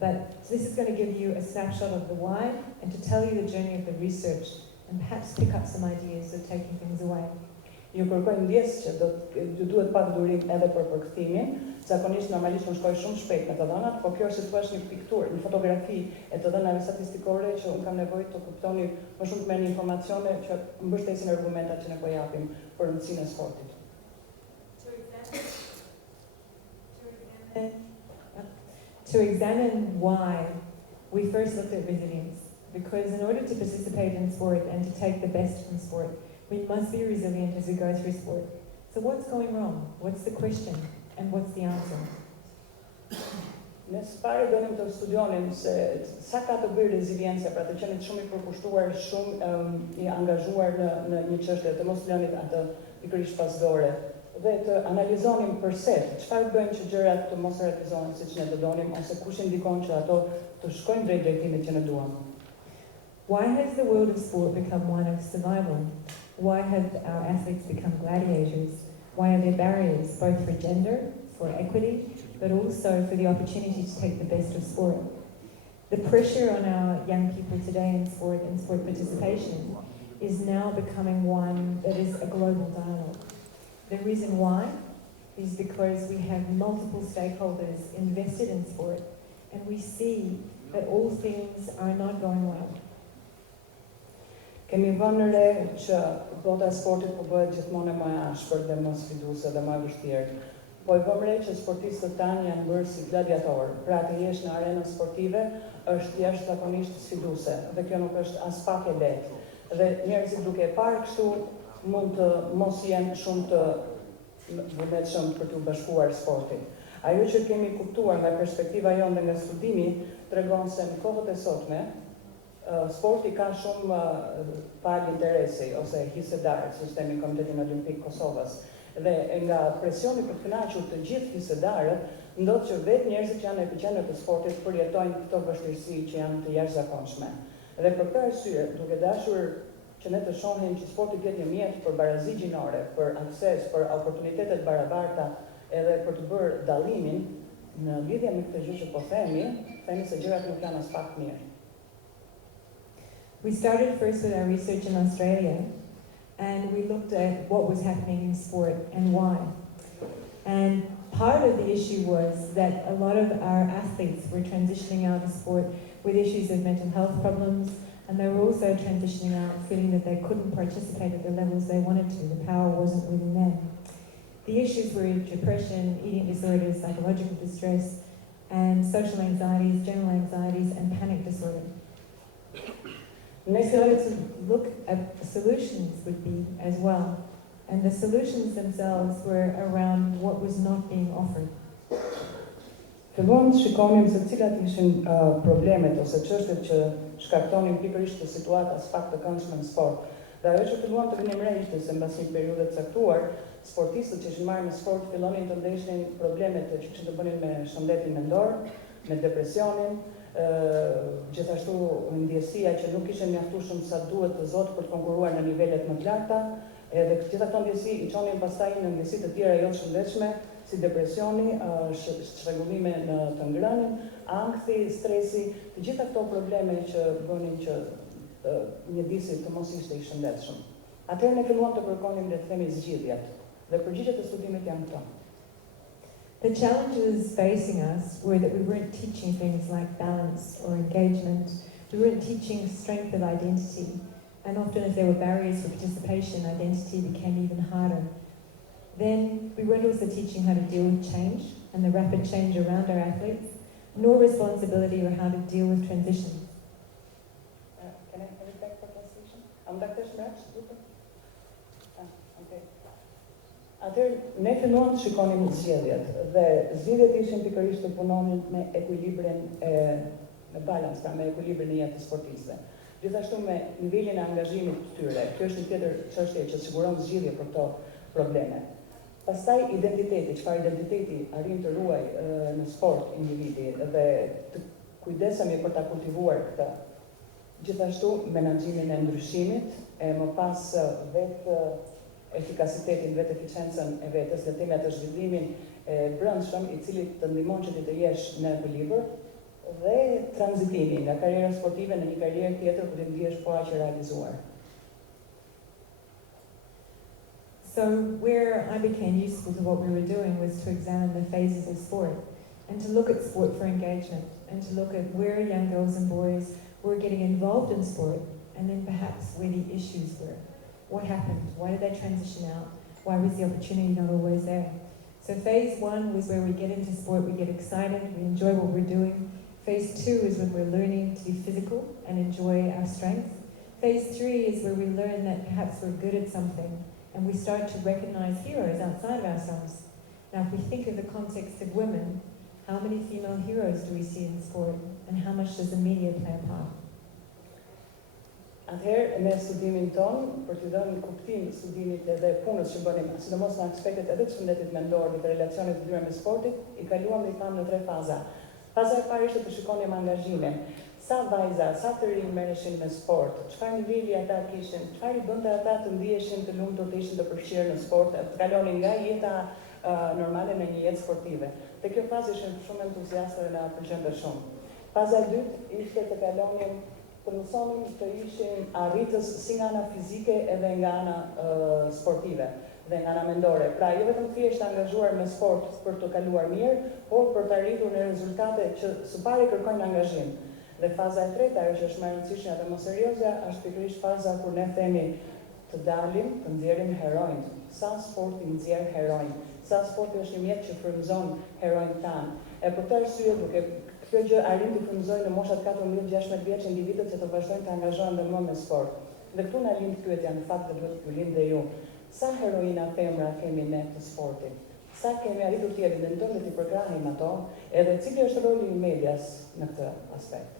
but this is going to give you a snapshot of the why and to tell you the journey of the research and perhaps pick up some ideas of taking things away. Ju kërkoj ndjes që ju duhet pak durim edhe për përkthimin. Zakonisht normalisht unë shkoj shumë shpejt me të dhënat, por kjo është si thua një pikturë, një fotografi e të dhënave statistikore që unë kam nevojë të kuptoni më shumë të merrni informacione që mbështesin argumentat që ne po japim për rëndësinë e sportit. To examine why we first looked at resilience, because in order to participate in sport and to take the best from sport, we must be resilient as we go through sport. So what's going wrong? What's the question? And what's the answer? Ne së pari donim të studionim se sa ka të bëjë reziliencia, pra të qenit shumë i përkushtuar, shumë i angazhuar në një çështje, të mos lënit atë pikërisht pasdore. Dhe të analizonim përse, çfarë bëjnë që gjërat të mos realizohen siç ne do donim, ose kush i ndikon që ato të shkojnë drejt drejtimit që ne duam. Why has the world of sport become one of survival? Why have our athletes become gladiators? Why are there barriers, both for gender, for equity, but also for the opportunity to take the best of sport? The pressure on our young people today in sport and sport participation is now becoming one that is a global dialogue. The reason why is because we have multiple stakeholders invested in sport and we see that all things are not going well. Kemi vënë re që bota e sportit po bëhet gjithmonë më e ashpër dhe më sfiduese dhe më e vështirë. Po e vëmë re që sportistët tanë janë bërë si gladiatorë, pra të jesh në arenën sportive është jashtëzakonisht sfiduese dhe kjo nuk është as pak e lehtë. Dhe njerëzit duke e parë kështu mund të mos jenë shumë të vëmendshëm për të bashkuar sportin. Ajo që kemi kuptuar nga perspektiva jonë dhe nga studimi tregon se në kohët e sotme sporti ka shumë palë interesi ose hisedarë, sistemi Komitetin Olimpik Kosovës. Dhe nga presioni për të kënaqur të gjithë hisedarët, ndodh që vetë njerëzit që janë në epicentër të sportit përjetojnë këto vështirësi që janë të jashtëzakonshme. Dhe për këtë arsye, duke dashur që ne të shohim që sporti jetë një mjet për barazi gjinore, për akses, për oportunitetet barabarta, edhe për të bërë dallimin në lidhje me këtë gjë që po themi se gjërat nuk janë as pak mirë. We started first with our research in Australia, and we looked at what was happening in sport and why. And part of the issue was that a lot of our athletes were transitioning out of sport with issues of mental health problems, and they were also transitioning out feeling that they couldn't participate at the levels they wanted to. The power wasn't within them. The issues were depression, eating disorders, psychological distress, and social anxieties, general anxieties, and panic disorder. So to look at solutions would be as well. And the solutions themselves were around what was not being offered. Filluam të shikonim se cilat ishin problemet ose çështjet që shkaktonin pikërisht të situata pak të këndshme në sport. Dhe ajo që filluam të vinim re ishte se mbasi një periudhë të caktuar, sportistët që ishin marrë në sport fillonin të ndeshnin problemet që kishin të bënin me shëndetin mendor, me depresionin, gjithashtu ndjesia që nuk ishin mjaftueshëm sa duhet të zotë për të konkuruar në nivelet më të larta, edhe gjitha këto ndjesi i çonin pastaj në ndjesi të tjera jo të shëndetshme, si depresioni, çrregullime në të ngrënien, ankthi, stresi, të gjitha këto probleme që bënin që mjedisi të mos ishte i shëndetshëm. Atëherë ne filluam të kërkonim le të themi zgjidhjet, dhe përgjigjet e studimit janë këto. The challenges facing us were that we weren't teaching things like balance or engagement. We weren't teaching strength of identity. And often if there were barriers for participation, identity became even harder. Then we weren't also teaching how to deal with change and the rapid change around our athletes, nor responsibility or how to deal with transitions. Can I have it back for translation? Dr. Smrach? Okay. Atëherë, ne filluam të shikonim zgjedhjet, dhe zgjedhjet ishin pikërisht të punonin me ekuilibrin me balans, pra me ekuilibrin e jetës sportistëve. Gjithashtu me nivelin e angazhimit të tyre. Kjo është një tjetër çështje që siguron zgjidhje për këto probleme. Pastaj identiteti, çfarë identiteti arrin të ruaj në sport individi dhe të kujdesemi për ta kultivuar këtë. Gjithashtu menaxhimin e ndryshimit, e më pas vetë efikasitetin, vetë eficiencën e vetes, le të themi atë zhvillimin e brendshëm i cili të ndihmon që ti të jesh në ekuilibër, dhe tranzitimi nga karriera sportive në një karrierë tjetër ku të ndihesh po aq e realizuar. So where I became useful to what we were doing was to examine the phases of sport and to look at sport for engagement and to look at where young girls and boys were getting involved in sport and then perhaps where the issues were. What happened? Why did they transition out? Why was the opportunity not always there? So phase 1 was where we get into sport, we get excited, we enjoy what we're doing. Phase 2 is when we're learning to be physical and enjoy our strengths. Phase 3 is where we learn that perhaps we're good at something and we start to recognize heroes outside of ourselves. Now, if we think of the context of women, how many female heroes do we see in sport and how much does the media play a part? Atëherë, me studimin ton, për të dhënë kuptim studimit edhe punës që bënim, sidomos në aspektet edhe të shëndetit mendor dhe të relacionit të lidhura me sportit, i kaluam dhe i tham në 3 faza. Faza e parë ishte të shikonim angazhimin. Sa vajza, sa të rinj merreshin me sport, çfarë niveli ata kishin, çfarë i bënte ata të ndiheshin të lumtur, të ishin të përfshirë në sport, të kalonin nga jeta normale në një jetë sportive. Te kjo fazë ishin shumë entuziastë dhe na pëlqente shumë. Faza e dytë ishte të kalonim të mësonim të ishim arritës si nga ana fizike edhe nga ana sportive dhe nga ana mendore. Pra, jo vetëm thjesht angazhuar me sport për të kaluar mirë, por për të arritur në rezultate që së pari kërkojnë angazhim. Dhe faza e tretë, ajo që është më e rëndësishme dhe më serioze, është pikërisht faza kur ne themi të dalim, të nxjerrim heronjt. Sa sporti nxjerr heronj, sa sporti është një mjet që frymëzon heronjt tanë. E për këtë arsye duke kjo gjë arrin të frymëzojë në moshat 14-16 vjeç individët që të vazhdojnë të angazhohen dhe më me sport. Dhe këtu na lind pyetja në fakt dhe duhet t'ju lindë ju. Sa heroina femra kemi ne të sportit? Sa kemi arritur të evidentojmë dhe t'i përkrahim ato, edhe cili është roli i medias në këtë aspekt?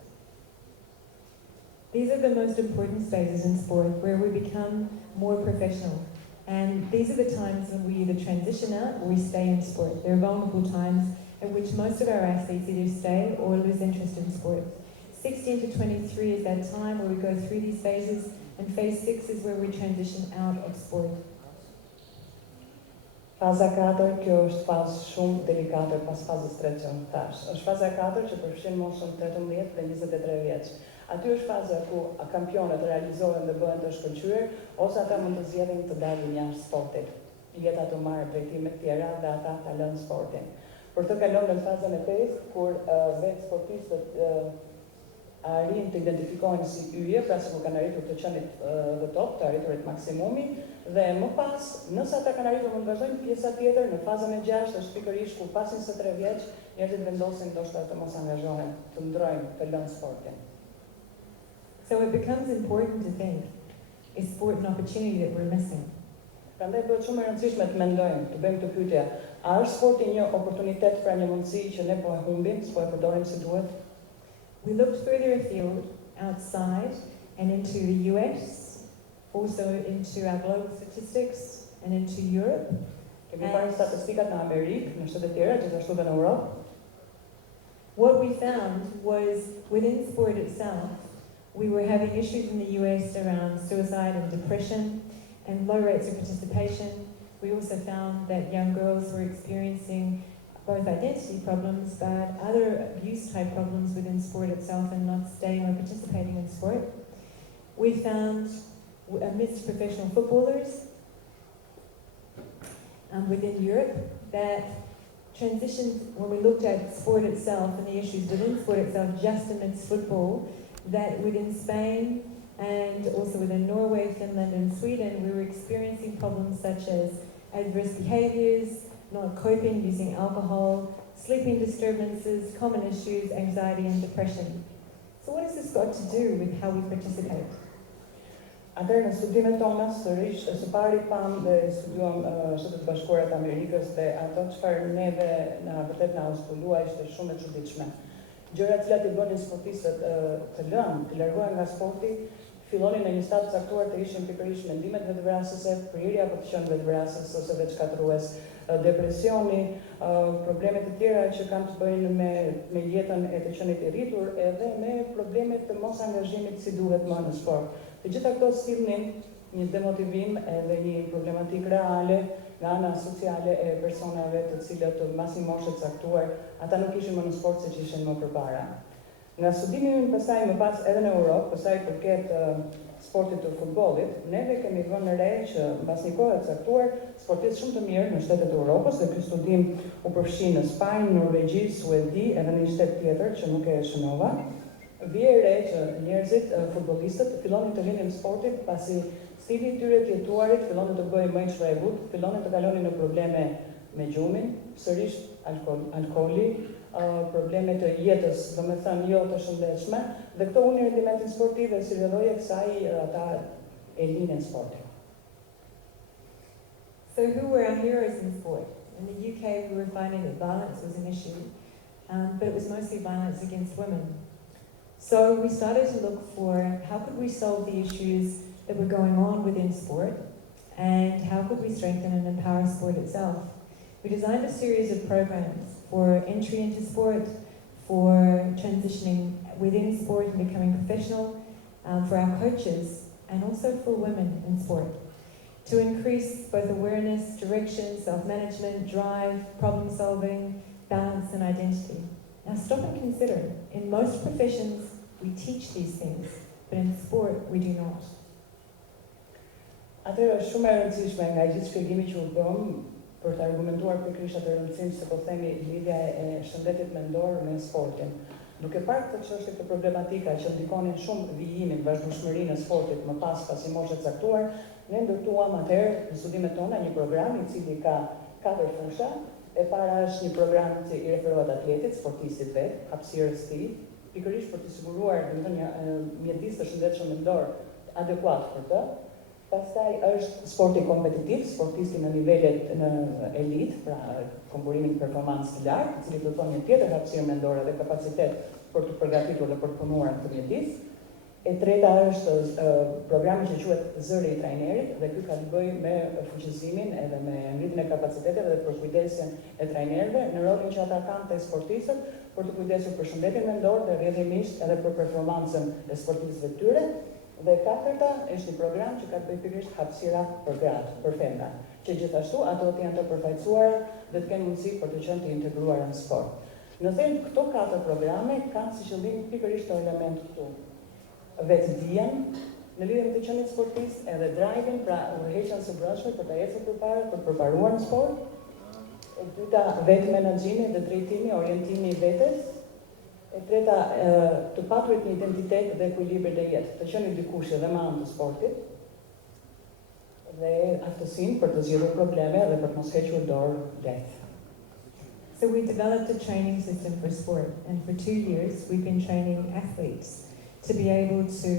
These are the most important phases in sport where we become more professional. And these are the times when we either transition out or we stay in sport. They're vulnerable times in which most of our athletes either stay or lose interest in sport. 16 to 23 is that time where we go through these phases And phase 6 is where we transition out of sport. Faza 4, kjo është fazë shumë delikate pas fazës 3 që thash. Është faza 4 që përfshin moshën 18 dhe 23 vjeç. Aty është faza ku kampionët realizohen dhe bëhen të shkëlqyer, ose ata mund të zgjedhin të dalin jashtë sportit. Jeta të marrë drejtime të tjera dhe ata ta lënë sportin. Për të kalon në fazën e 5, kur vetë sportistët arrin të identifikohen si yje, pra se kur kanë arritur të qenit dhe top, të arriturit maksimumi, dhe më pas, nëse ata kanë arritur mund të vazhdojnë pjesa tjetër, në fazën e 6 është pikërisht ku pasin së 3 vjeç, njerëzit vendosin ndoshta të mos angazhohen, të ndrojnë, të lënë sportin. So it becomes important to think, is sport an opportunity that we're missing? Prandaj bëhet shumë e rëndësishme të mendojmë, të bëjmë këtë pyetje, a është sporti një oportunitet pra një mundësi që ne po e humbim, s'po e përdorim si duhet? We looked further afield, outside, and into the US, also into our global statistics, and into Europe. Kemi parë statistikat në Amerikë, në shtetet tjera, gjithashtu edhe në Europë. What we found was within sport itself, we were having issues in the US around suicide and depression and low rates of participation. We also found that young girls were experiencing both identity problems but other abuse type problems within sport itself and not staying or participating in sport. We found amidst professional footballers within Europe that transitioned, when we looked at sport itself and the issues within sport itself just amidst football, that within Spain and also within Norway, Finland and Sweden, we were experiencing problems such as adverse behaviours, not coping, using alcohol, sleeping disturbances, common issues, anxiety and depression. So what has this got to do with how we participate? Atëherë në studimet tona së pari pam dhe studiuam Shtetet Bashkuara të Amerikës dhe ato çfarë neve na vërtet na ushtulua ishte shumë e çuditshme. Gjërat që i bënin sportistët të lënë, të largohen nga sporti, fillonin në një stad caktuar të ishin pikërisht mendimet vetvrasëse, prirja për të qenë vetvrasës ose veçkatrues, depresioni, problemet të tjera që kanë të bëjnë me jetën e të qenit i rritur, edhe me problemet të mos angazhimit si duhet më në sport. Të gjitha këto sillnin një demotivim edhe një problematik reale nga ana sociale e personave të cilët të mbasi moshë të caktuar, ata nuk ishin më në sport se që ishin më përpara. Nga studimi ynë pastaj më pas edhe në Europë, për sa i përket sportit të futbollit, neve kemi vënë re që mbas një kohe të caktuar, sportistë shumë të mirë në shtetet e Europës, dhe ky studim u përfshi në Spanjë, Norvegji, Suedi, edhe në një shtet tjetër që nuk e shënova. Vije re që njerëzit, futbollistët, fillonin të vinë në sportin pasi stili i tyre të jetuarit fillonin të bëjë më i shregut, fillonin të kalonin në probleme me gjumin, sërish alkooli, probleme të jetës, domethënë jo të shëndetshme, dhe këto unë rendimentin sportiv dhe si rrjedhoje kësaj ata e linin sportin. So who were our heroes in sport? In the UK we were finding that violence was an issue, but it was mostly violence against women. So we started to look for how could we solve the issues that were going on within sport and how could we strengthen and empower sport itself. We designed a series of programs for entry into sport, for transitioning within sport and becoming professional, for our coaches and also for women in sport, to increase both awareness, direction, self-management, drive, problem solving, balance and identity. Now stop and consider, in most professions we teach these things, but in sport we do not. Atëherë është shumë e rëndësishme nga gjithë shpjegimi që u bëm për të argumentuar pikërisht atë rëndësinë se po themi lidhja e shëndetit mendor me sportin. Duke parë këtë çështje të problematika që ndikonin shumë vijimin, vazhdueshmërinë e sportit më pas pasi moshës së caktuar, ne ndërtuam atëherë në studimet tona një program i cili ka 4 fusha. E para është një program që i referohet atletit, sportistit vet, hapësirës tij, pikërisht për të siguruar një mjedis të shëndetshëm mendor adekuat për të. Pastaj është sporti kompetitiv, sportisti në nivelet në elit, pra konkurimin performancë të lartë, i cili do të thonë një tjetër hapësirë mendore dhe kapacitet për të përgatitur dhe për të punuar në këtë mjedis. E treta është programi që quhet Zëri i trajnerit dhe ky ka të bëjë me fuqizimin edhe me ngritjen e kapaciteteve dhe për kujdesjen e trajnerëve në rolin që ata kanë te sportistët për të kujdesur për shëndetin mendor dhe rrjedhimisht edhe për performancën e sportistëve të tyre. Dhe e katërta është një program që ka të bëjë pikërisht hapësira për gratë, për femra, që gjithashtu ato të janë të përfaqësuara dhe të kenë mundësi për të qenë të integruara në sport. Në thelb këto 4 programe kanë si qëllim pikërisht këto elementë këtu. Vetëdijen në lidhje me të qenë sportist, edhe drive-in, pra udhëheqjen së brendshme për ta ecur përpara, për të përparuar në sport. E dyta, vetë menaxhimi dhe drejtimi, orientimi i vetes. E treta, të paturit një identitet dhe ekuilibër dhe jetë, të qenë dikush edhe me anë të sportit. Dhe aftësinë për të zgjidhur probleme dhe për të mos hequr dorë lehtë. So we developed a training system for sport, and for 2 years we've been training athletes to be able to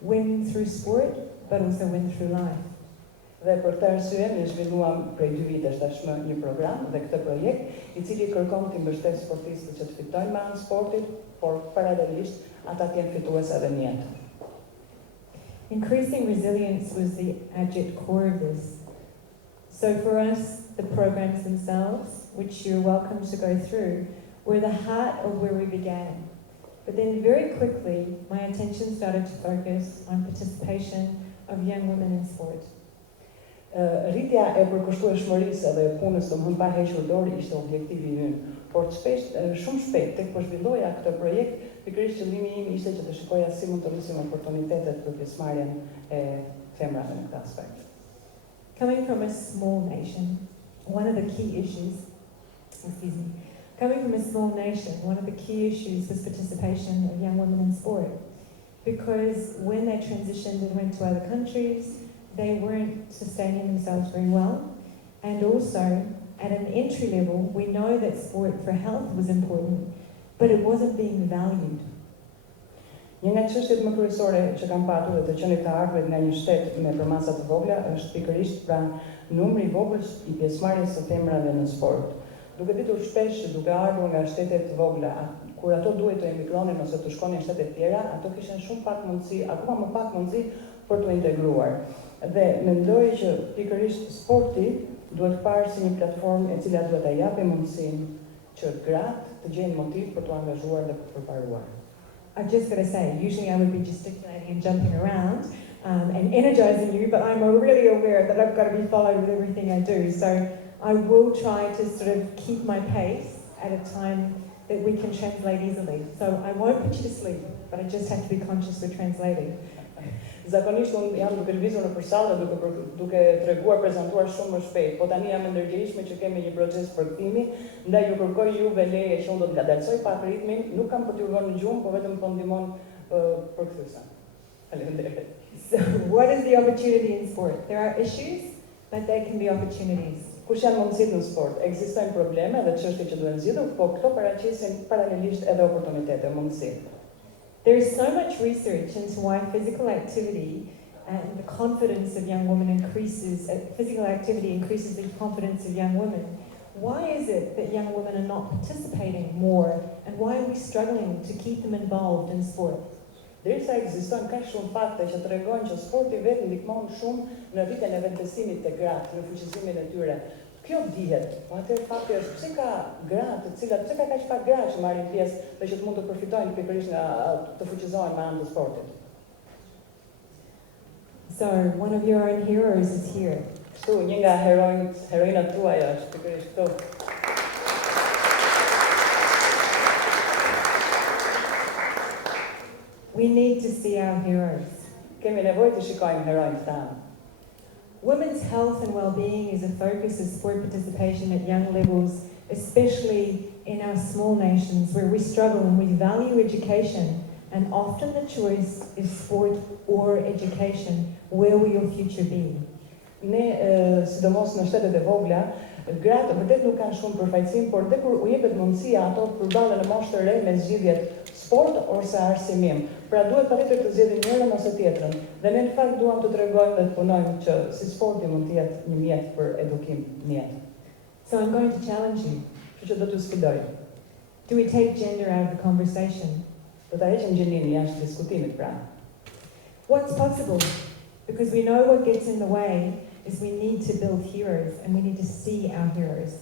win through sport, but also win through life. Dhe për këtë arsye ne zhvilluam prej 2 vitesh tashmë një program dhe këtë projekt i cili kërkon të mbështetë sportistët që të fitojnë me anë sportit, por paralelisht ata të jenë fitues edhe në jetë. Increasing resilience was the abject core of this. So for us, the programs themselves, which you're welcome to go through, were the heart of where we began. But then very quickly, my attention started to focus on participation of young women in sport. Rritja e përkushtueshmërisë edhe punës të mund pa hequr dorë ishte objektivi ynë, por shumë shpejt tek po zhvilloja këtë projekt, pikërisht qëllimi im ishte që të shikoja si mund të rrisim oportunitetet për pjesëmarrjen e femrave në këtë aspekt. Coming from a small nation, one of the key issues, coming from a small nation, one of the key issues was participation of young women in sport. Because when they transitioned and went to other countries, they weren't sustaining themselves very well. And also, at an entry level, we know that sport for health was important, but it wasn't being valued. Një nga çështjet më kryesore që kam patur dhe të qenit të ardhurve nga një shtet me përmasa të vogla është pikërisht pra numri i vogël i pjesëmarrjes së femrave në sport. Duke ditur shpesh që duke ardhur nga shtete të vogla, kur ato duhet të emigronin ose të shkonin në shtete të tjera, ato kishin shumë pak mundësi, akoma më pak mundësi për të integruar. Dhe mendoj që pikërisht sporti duhet parë si një platformë e cila duhet ta japë mundësinë që gratë të gjejnë motiv për të angazhuar dhe për të përparuar. I've just got to say, usually I would be gesticulating and jumping around and energizing you, but I'm really aware that I've got to be followed with everything I do. So I will try to sort of keep my pace at a time that we can translate easily. So I won't put you to sleep, but I just have to be conscious with translating. Zakonisht unë jam duke lëvizur nëpër sallë duke treguar, prezantuar shumë më shpejt, po tani jam e ndërgjegjshme që kemi një proces përkthimi, ndaj ju kërkoj juve leje që unë do të ngadalsoj pak ritmin, nuk kam për t'ju vënë në gjumë, po vetëm po ndihmon përkthyesa. Faleminderit. So what is the opportunity in sport? There are issues, but there can be opportunities. Kush janë mundësitë në sport? Ekzistojnë probleme dhe çështje që duhen zgjidhur, po këto paraqesin paralelisht edhe oportunitete, mundësi. There is so much research into why physical activity and the confidence of young women increases, physical activity increases the confidence of young women. Why is it that young women are not participating more, and why are we struggling to keep them involved in sport? Derisa ekzistojnë kaq shumë fakte që tregojnë që sporti vetë ndihmon shumë në rritjen e vetbesimit të gratë, në fuqizimin e tyre. Kjo dihet, po atëherë fakti është pse ka gratë, pse ka kaq pak gra që marrin pjesë dhe që të mund të përfitojnë pikërisht nga të fuqizohen me anë të sportit. So one of your own heroes is here. Kështu një nga heroinat tuaja është pikërisht këtu. We need to see our heroes. Kemi nevojë të shikojmë heronjtë tanë. Women's health and well-being is a focus of sport participation at young levels, especially in our small nations where we struggle and we value education, and often the choice is sport or education. Where will your future be? Ne, sidomos në shtetet e vogla, gratë vërtet nuk kanë shumë përfaqësim, por dhe kur u jepet mundësia ato përballen në moshë të re me zgjidhjet sport ose arsimim. Pra duhet patjetër të zgjedhin njërin ose tjetrën. Dhe ne në fakt duam të tregojmë dhe të punojmë që si sporti mund të jetë një mjet për edukim në jetë. So I'm going to challenge you. Kështu që do t'ju sfidoj. Do we take gender out of the conversation? Do ta heqim gjininë jashtë diskutimit pra. What's possible? Because we know what gets in the way is we need to build heroes and we need to see our heroes.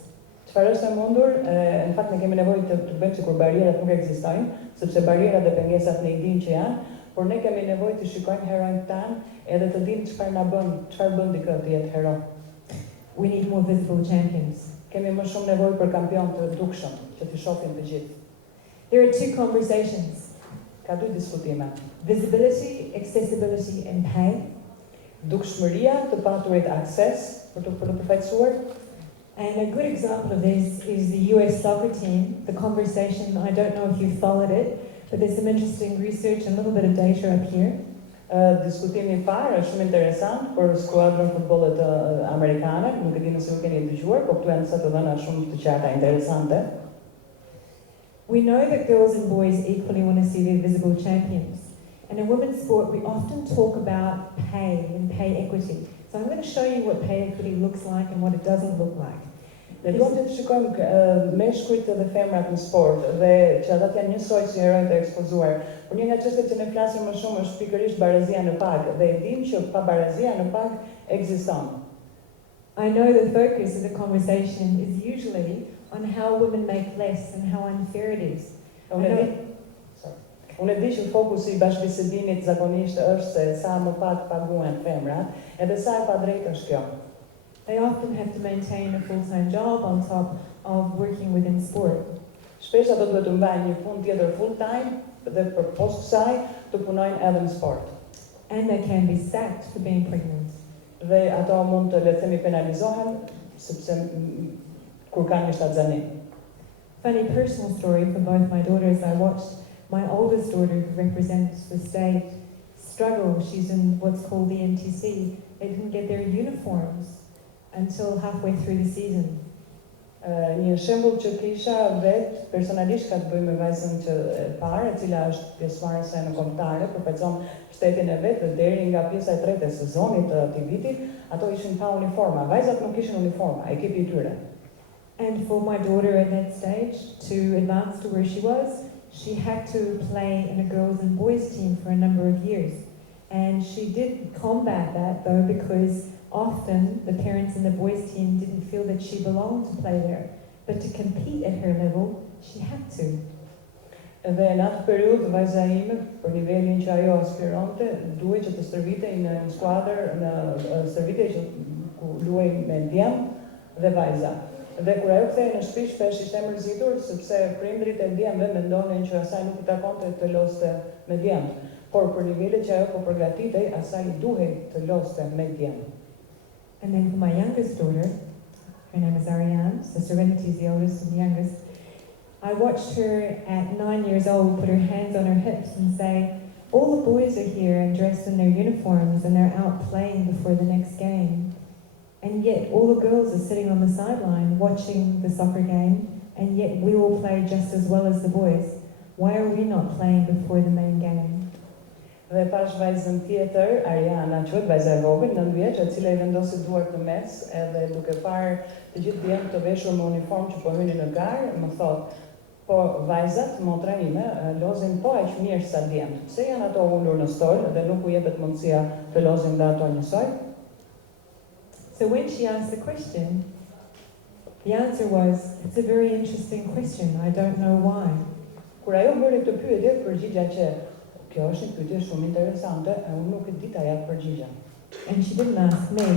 Çfarë është e mundur? Në fakt ne kemi nevojë të bëjmë sikur barierat nuk ekzistojnë, sepse barierat dhe pengesat ne i dimë që janë, por ne kemi nevojë të shikojmë heronjtë tanë edhe të dimë çfarë bën dikë të jetë hero. We need more visible champions. Kemi më shumë nevojë për kampion të dukshëm që të shohin të gjithë. There are two conversations: Ka dy diskutime. visibility, accessibility, and pay. Dukshmëria, të paturit akses për të përfaqësuar. And a good example of this is the US soccer team. The conversation, I don't know if you followed it, but there's some interesting research and a little bit of data up here. Diskutimi I parë është shumë interesant për skuadrën futbollit amerikane, nuk e di nëse ju keni dëgjuar, por këtu janë disa të dhëna shumë të qarta interesante. We know that girls and boys equally want to see their visible champions. And in women's sport, we often talk about pay and pay equity. So I'm going to show you what pay equity looks like and what it doesn't look like. Ne duam të shikojmë meshkujt dhe femrat në sport dhe që ata janë njësoj si heronjtë e ekspozuar. Por një nga çështjet që ne flasim më shumë është pikërisht barazia në pagë dhe e dimë që pa barazia në pagë ekziston. I know the focus of the conversation is usually on how women make less and how unfair it is. Unë e di që fokusi I bashkëbisedimit zakonisht është se sa më pak paguhen femrat, edhe sa e padrejtë është kjo. They often have to maintain a full-time job on top of working within sport. Shpesh ato duhet të mbajnë një punë tjetër full-time dhe përposhtë kësaj të punojnë edhe në sport. And they can be sacked for being pregnant. Dhe ato mund të le të themi penalizohen sepse kur kanë një shtatzanim. Funny personal story for both my daughters. I watched my oldest daughter, who represents the state, struggle. She's in what's called the NTC. They didn't get their uniforms until halfway through the season. Një shembull që kisha vetë personalisht ka të bëjë me vajzën që parë, e cila është pjesëmarrëse në kombëtare, përfaqëson shtetin e vet dhe deri nga pjesa e tretë e sezonit të atij viti, ato ishin pa uniforma. Vajzat nuk kishin uniforma, ekipi I tyre. And for my daughter at that stage to advance to where she was, she had to play in a girls and boys team for a number of years. And she did combat that though, because often the parents in the boys team didn't feel that she belonged to play there. But to compete at her level, she had to. Dhe në atë periudhë vajza ime, për nivelin që ajo aspironte, duhej që të stërvitej në skuadër, në stërvitej që ku luaj me djem dhe vajza. Dhe kur ajo kthehej në shtëpi, shpesh ishte mërzitur sepse prindrit e djemve mendonin që asaj nuk I takonte të loste me djem. Por për nivelet që ajo po përgatitej, asaj duhej të loste me djem. And then for my youngest daughter, her name is Ariane, so Serenity is the oldest and the youngest, I watched her at 9 years old put her hands on her hips and say, all the boys are here and dressed in their uniforms and they're out playing before the next game. And yet all the girls are sitting on the sideline watching the soccer game, and yet we all play just as well as the boys. Why are we not playing before the main game? Dhe pash vajzën tjetër, Ariana, quhet vajza e vogël, 9 vjeç, e cila I vendosi duart në mes, edhe duke parë të gjithë djemt të veshur me uniformë që po hynin në garë, më thotë, po vajzat, motra ime, lozin po aq mirë sa djemt. Pse janë ato ulur në stol dhe nuk u jepet mundësia të lozin dhe ato njësoj? So when she asked the question, the answer was, it's a very interesting question, I don't know why. Kur ajo bëri këtë pyetje, përgjigja që kjo është një pyetje shumë interesante, e unë nuk e di ta jap përgjigjen. And she didn't ask me.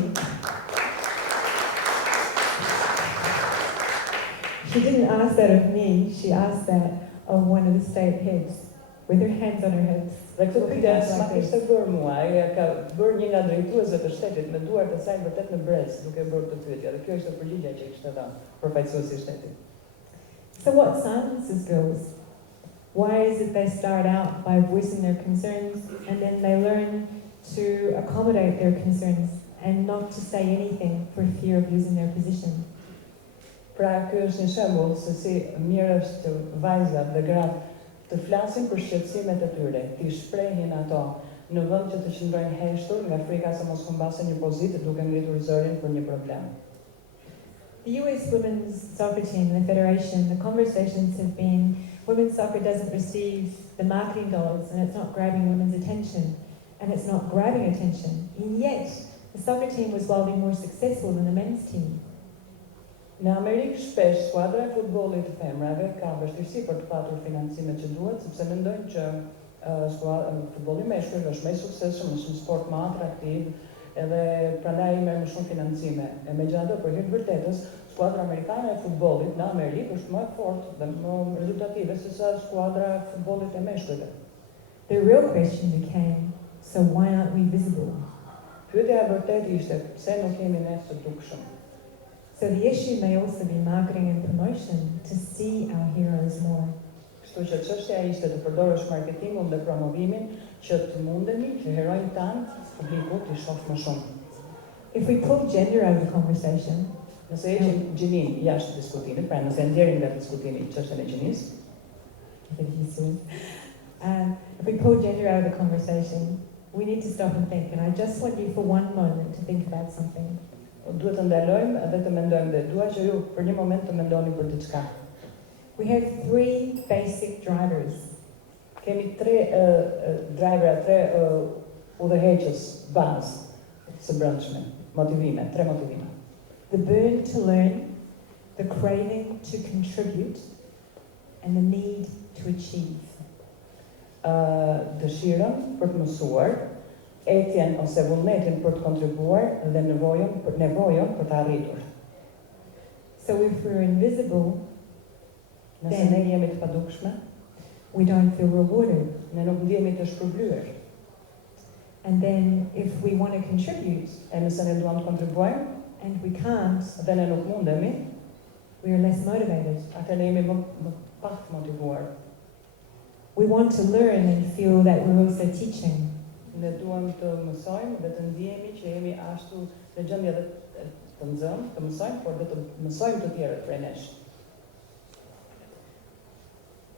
She didn't ask that of me, she asked that of one of the state heads, with her hands on her hips. Dhe këtë pyetje s'ma kishte bërë mua, ajo ka bërë një nga drejtuesët e shtetit me duart e saj vërtet në brez, duke bërë këtë pyetje. Dhe kjo ishte përgjigjja që kishte dhënë përfaqësuesi I shtetit. So what silences girls? Why is it they start out by voicing their concerns and then they learn to accommodate their concerns and not to say anything for fear of losing their position? Pra, ky është një shembull se si mirë është të vajzat dhe gratë të flasin për shqetësimet e tyre, të shprehin ato në vend që të qëndrojnë heshtur nga frika se mos humbasen një pozitë duke ngritur zërin për një problem. The US women's soccer team, the federation, the conversations have been women's soccer doesn't receive the marketing dollars and it's not grabbing women's attention and it's not grabbing attention. And yet, the soccer team was wildly more successful than the men's team. Në Amerikë shpesh skuadra e futbollit të femrave ka vështirësi për të patur financimet që duhet, sepse mendojnë që Futbolli meshkull është më i suksesshëm, është një sport më atraktiv, edhe prandaj merr më shumë financime. E megjithatë, për hir të vërtetës, skuadra amerikane e futbollit në Amerikë është më e fortë dhe më rezultative se sa skuadra e futbollit e meshkujve. The real question became, so why aren't we visible? Pyetja e vërtetë ishte, pse nuk jemi ne të dukshëm? So the issue may also be marketing and promotion to see our heroes more. Kështu që çështja ishte të përdorësh marketingun dhe promovimin që të mundemi që heronjtë tanë publiku t'i shohë më shumë. If we pull gender out of the conversation, Nëse heqim gjinin jashtë diskutimit, pra nëse nxjerrim nga diskutimi çështjen e gjinisë, if we pull gender out of the conversation, we need to stop and think. And I just want you for one moment to think about something. duhet të ndalojmë dhe të mendojmë dhe dua që ju për një moment të mendoni për diçka. We have three basic drivers. Kemi tre udhëheqës bazë së brendshme, motivime, tre motivime. The burn to learn, the craving to contribute, and the need to achieve. Dëshirën për të mësuar, etjen ose vullnetin për të kontribuar dhe nevojën për të arritur. So if we're invisible, Nëse ne jemi të padukshme, we don't feel rewarded. ne nuk ndihemi të shpërblyer. And then if we want to contribute E nëse ne duam të kontribuajmë and we can't, dhe ne nuk mundemi, we are less motivated. atëherë ne jemi më pak të motivuar. We want to learn and feel that we're also teaching. Ne duam të mësojmë dhe të ndihemi që jemi ashtu në gjendje dhe të nxëmë, të mësojmë, por dhe të mësojmë të tjerët prej nesh.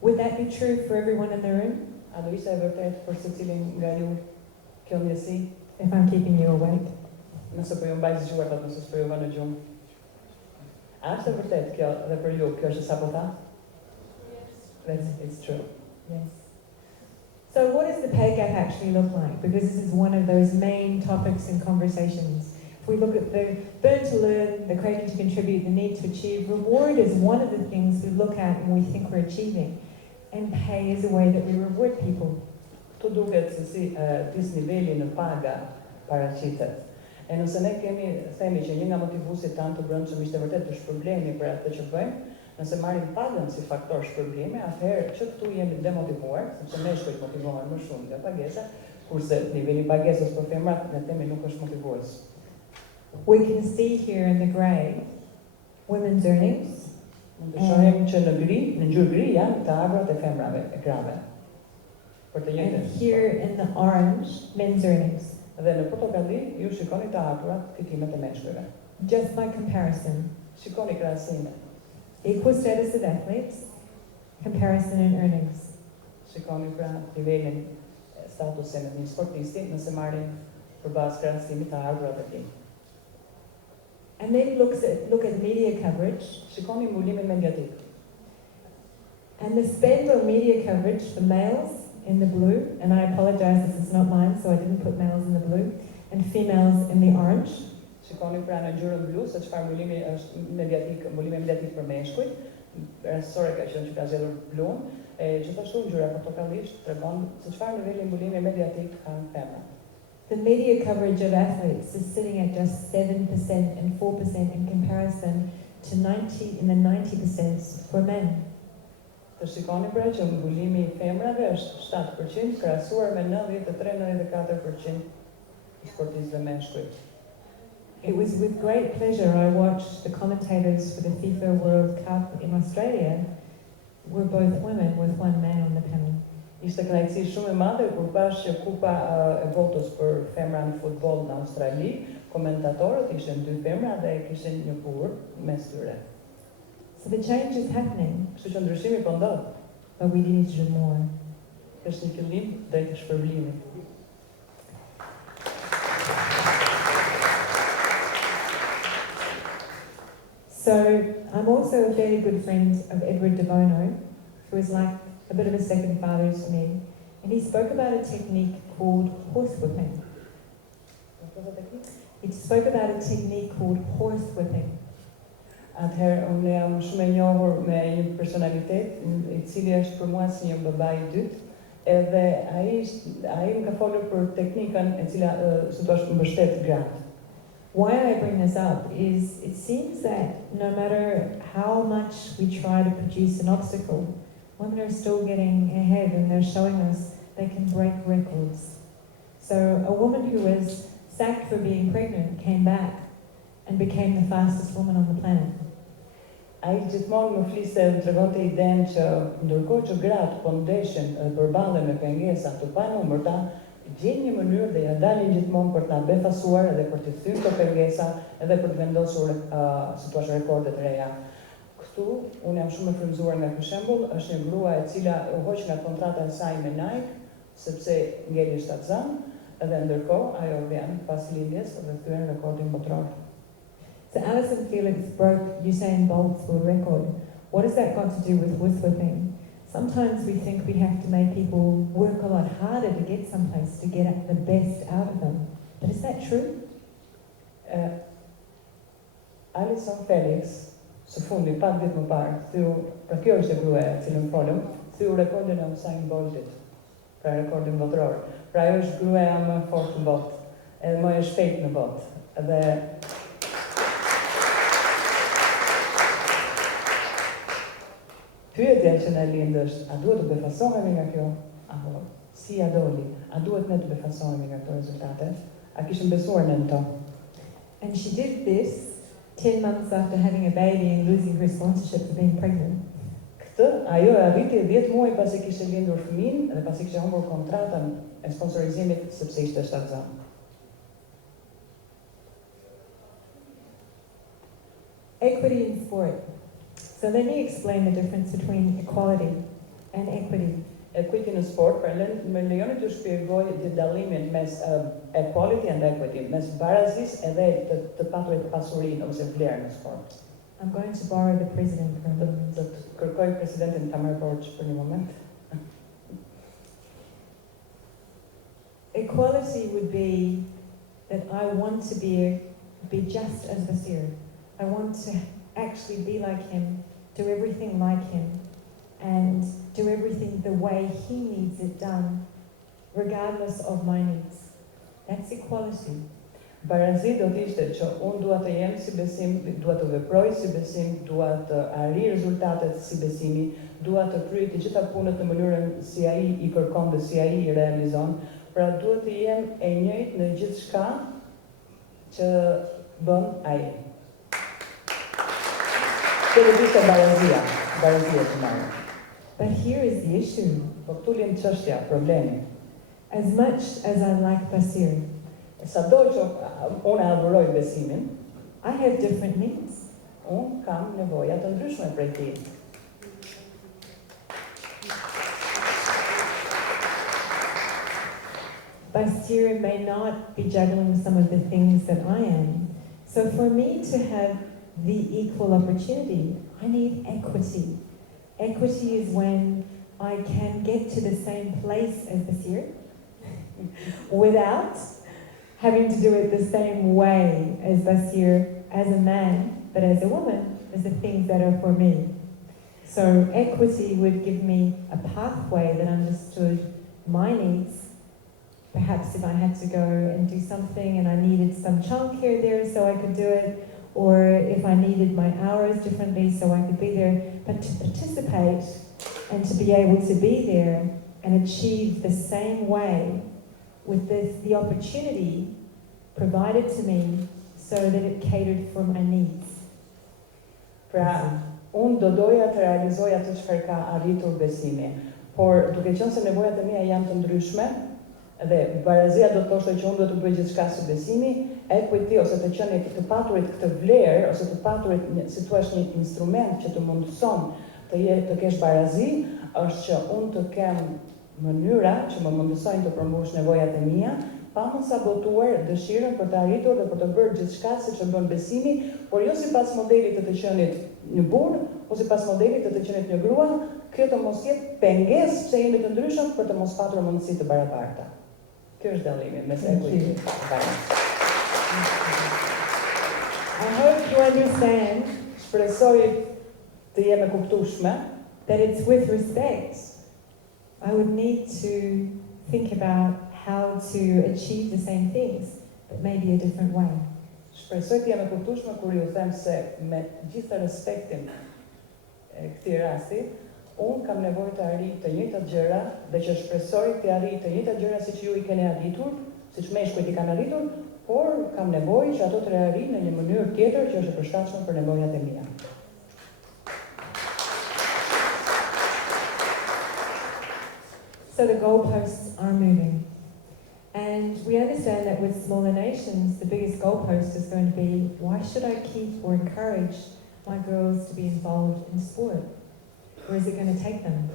Would that be true for everyone in the room? A do ishte e vërtet për secilin nga ju kjo ndjesi? If I'm keeping you awake? Nëse po ju mbaj zgjuar, apo nëse po ju vë në gjumë. A është e vërtet kjo dhe për ju, kjo është sa po tha? Yes. It's true. Yes. So what does the pay gap actually look like? Because this is one of those main topics in conversations. If we look at the burn to learn, the craving to contribute, the need to achieve, reward is one of the things we look at when we think we're achieving. And pay is a way that we reward people. Këtu duket se si dis niveli në paga paraqitet. E nëse ne themi që një nga motivuesit tanë të brendshëm ishte vërtet të shpërblemi për atë që bëjmë, nëse marrim pagën si faktor shpërblimi, atëherë që këtu jemi demotivuar, sepse meshkujt motivohen më shumë nga pagesa, kurse niveli i pagesës për femrat ne themi nuk është motivues. We can see here in the grey women's earnings. Mund të shohim që në gri, në ngjyrë gri janë të agrat e femrave, e grave. Për të And njëjtën. here in the orange, men's earnings. Dhe në portokalli ju shikoni të agrat fitimet e meshkujve. Just by comparison. Shikoni krahasime. Equal status of athletes, comparison in earnings. Shikoni pra nivelin statusin e një sportisti nëse marrim përballë krahasimit të ardhurat e tij. And then look at media coverage. Shikoni mbulimin mediatik. And the spend on media coverage for males in the blue, and I apologize, this is not mine, so I didn't put males in the blue, and females in the orange. Shikoni pra në ngjyrën blu se çfarë mbulimi është mediatik, mbulimi mediatik për meshkujt. Rastësore ka qenë që ka zgjedhur blun, e gjithashtu ngjyra portokallisht tregon se çfarë niveli mbulimi mediatik kanë femrat. The media coverage of athletes is sitting at just 7% and 4% in comparison to 90% for men. Të shikoni pra që mbulimi i femrave është 7% krahasuar me 93-94% i sportistëve meshkujt. It was with great pleasure I watched the commentators for the FIFA World Cup in Australia were both women with one man on the panel. Ishte kënaqësi shumë e madhe kur pash që kupa e botës për femra në futboll në Australi, komentatorët ishin 2 femra dhe kishin një burr mes tyre. So the change is happening, Kështu që ndryshimi po ndodh. but we need to do more. Është një fillim drejt shpërblimit. So I'm also a very good friend of Edward de Bono, who is like a bit of a second father to me. And he spoke about a technique called horsewhipping. He spoke about a technique called horsewhipping. Atëherë unë jam shumë e njohur me një personalitet i cili është për mua si një babai i dytë edhe ai më ka folur për teknikën e cila si thua mbështet gratë. Why I bring this up is it seems that no matter how much we try to produce an obstacle, women are still getting ahead and they're showing us they can break records. So a woman who was sacked for being pregnant came back and became the fastest woman on the planet. Ai gjithmonë më fliste dhe më tregonte idenë që ndërkohë që gratë po ndeshin përballen me pengesa të panumërta, gjen një mënyrë dhe ja dalin gjithmonë për ta befasuar edhe për të thyrë këto pengesa edhe për të vendosur si thua rekorde të reja. Këtu unë jam shumë e frymëzuar nga ky shembull, është një grua e cila u hoq nga kontrata e saj me Nike sepse ngeli shtatzan, edhe ndërkohë ajo vjen pas lindjes dhe thyen rekordin botror. So Alison Felix broke Usain Bolt's world record. What has that got to do with whipping? Sometimes we think we have to make people work a lot harder to get someplace, to get the best out of them. But is that true? Alison Felix, së fundi, pak ditë më parë, pra kjo është e gruaja e cilën folëm, thyu rekordin e Usain Boltit, pra rekordin botror. Pra ajo është gruaja më fort në botë, edhe më e shpejt në botë. Edhe pyetja që na lind është, a duhet të befasohemi nga kjo? Apo si ja doli? A duhet ne të befasohemi nga këto rezultate? A kishim besuar në to? And she did this 10 months after having a baby and losing her sponsorship for being pregnant. Këtë, ajo e arriti 10 muaj pasi kishte lindur fëmin dhe pasi kishte humbur kontratën e sponsorizimit sepse ishte shtatzan. Equity in sport. So let me explain the difference between equality and equity. Equity në sport, pra më lejoni të shpjegoj dallimin mes equality and equity, mes barazis edhe të paturit pasurinë ose vlerën në sport. I'm going to borrow the president for a moment. Do të kërkoj presidentin ta marrë borxh për një moment. Equality would be that I want to be just as Basir. I want to actually be like him, do everything like him, and do everything the way he needs it done, regardless of my needs. That's equality. Barazi do të ishte që unë dua të jem si besim, dua të veproj si besim, dua të arri rezultatet si besimi, dua të kryej të gjitha punët në mënyrën si ai i kërkon dhe si ai i realizon, pra duhet të jem e njëjtë në gjithçka që bën ai. Kjo ishte barazia që marrë. But here is the issue. Po këtu lind çështja, problemi. As much as I like Basir, Sado që unë adhuroj besimin, I have different needs. Unë kam nevoja të ndryshme prej tij. Basir may not be juggling some of the things that I am. So for me to have the equal opportunity, I need equity. Equity is when I can get to the same place as Basir without having to do it the same way as Basir, as a man, but as a woman, as the things that are for me. So equity would give me a pathway that understood my needs. Perhaps if I had to go and do something and I needed some childcare there so I could do it, or if I needed my hours differently so I could be there, but to participate and to be able to be there and achieve the same way with the opportunity provided to me so that it catered for my needs. Pra, unë do doja të realizoj atë çfarë ka arritur besimi, por duke qenë se nevojat e mia janë të ndryshme, dhe barazia do të thoshte që unë do të bëj gjithçka si besimi, equity ose të qenit të paturit këtë vlerë ose të paturit, si thua, një instrument që të mundëson të kesh barazi, është që unë të kem mënyra që më mundësojnë të përmbush nevojat e mia, pa më sabotuar dëshirën për të arritur dhe për të bërë gjithçka siç e bën besimi, por jo sipas modelit të qenit një burr, ose sipas modelit të qenit një grua, kjo të mos jetë pengesë pse jemi të ndryshëm për të mos patur mundësi të barabarta. Kjo është dallimi mes equity dhe balance. I hope you understand Shpresoj të jem e kuptueshme that it's with respect I would need to think about how to achieve the same things, but maybe a different way. Shpresoj të jam e kuptueshme kur ju them se me gjithë respektin e këtij rasti, unë kam nevojë të arrij të njëjtat gjëra dhe që shpresoj të arrij të njëjtat gjëra siç ju I keni arritur, siç meshkujt I kanë arritur, por kam nevojë që ato të arrij në një mënyrë tjetër që është e përshtatshme për nevojat e mia. So the goalposts are moving. And we understand that with smaller nations, the biggest goalpost is going to be, why should I keep or encourage my girls to be involved in sport? Where is it going to take them?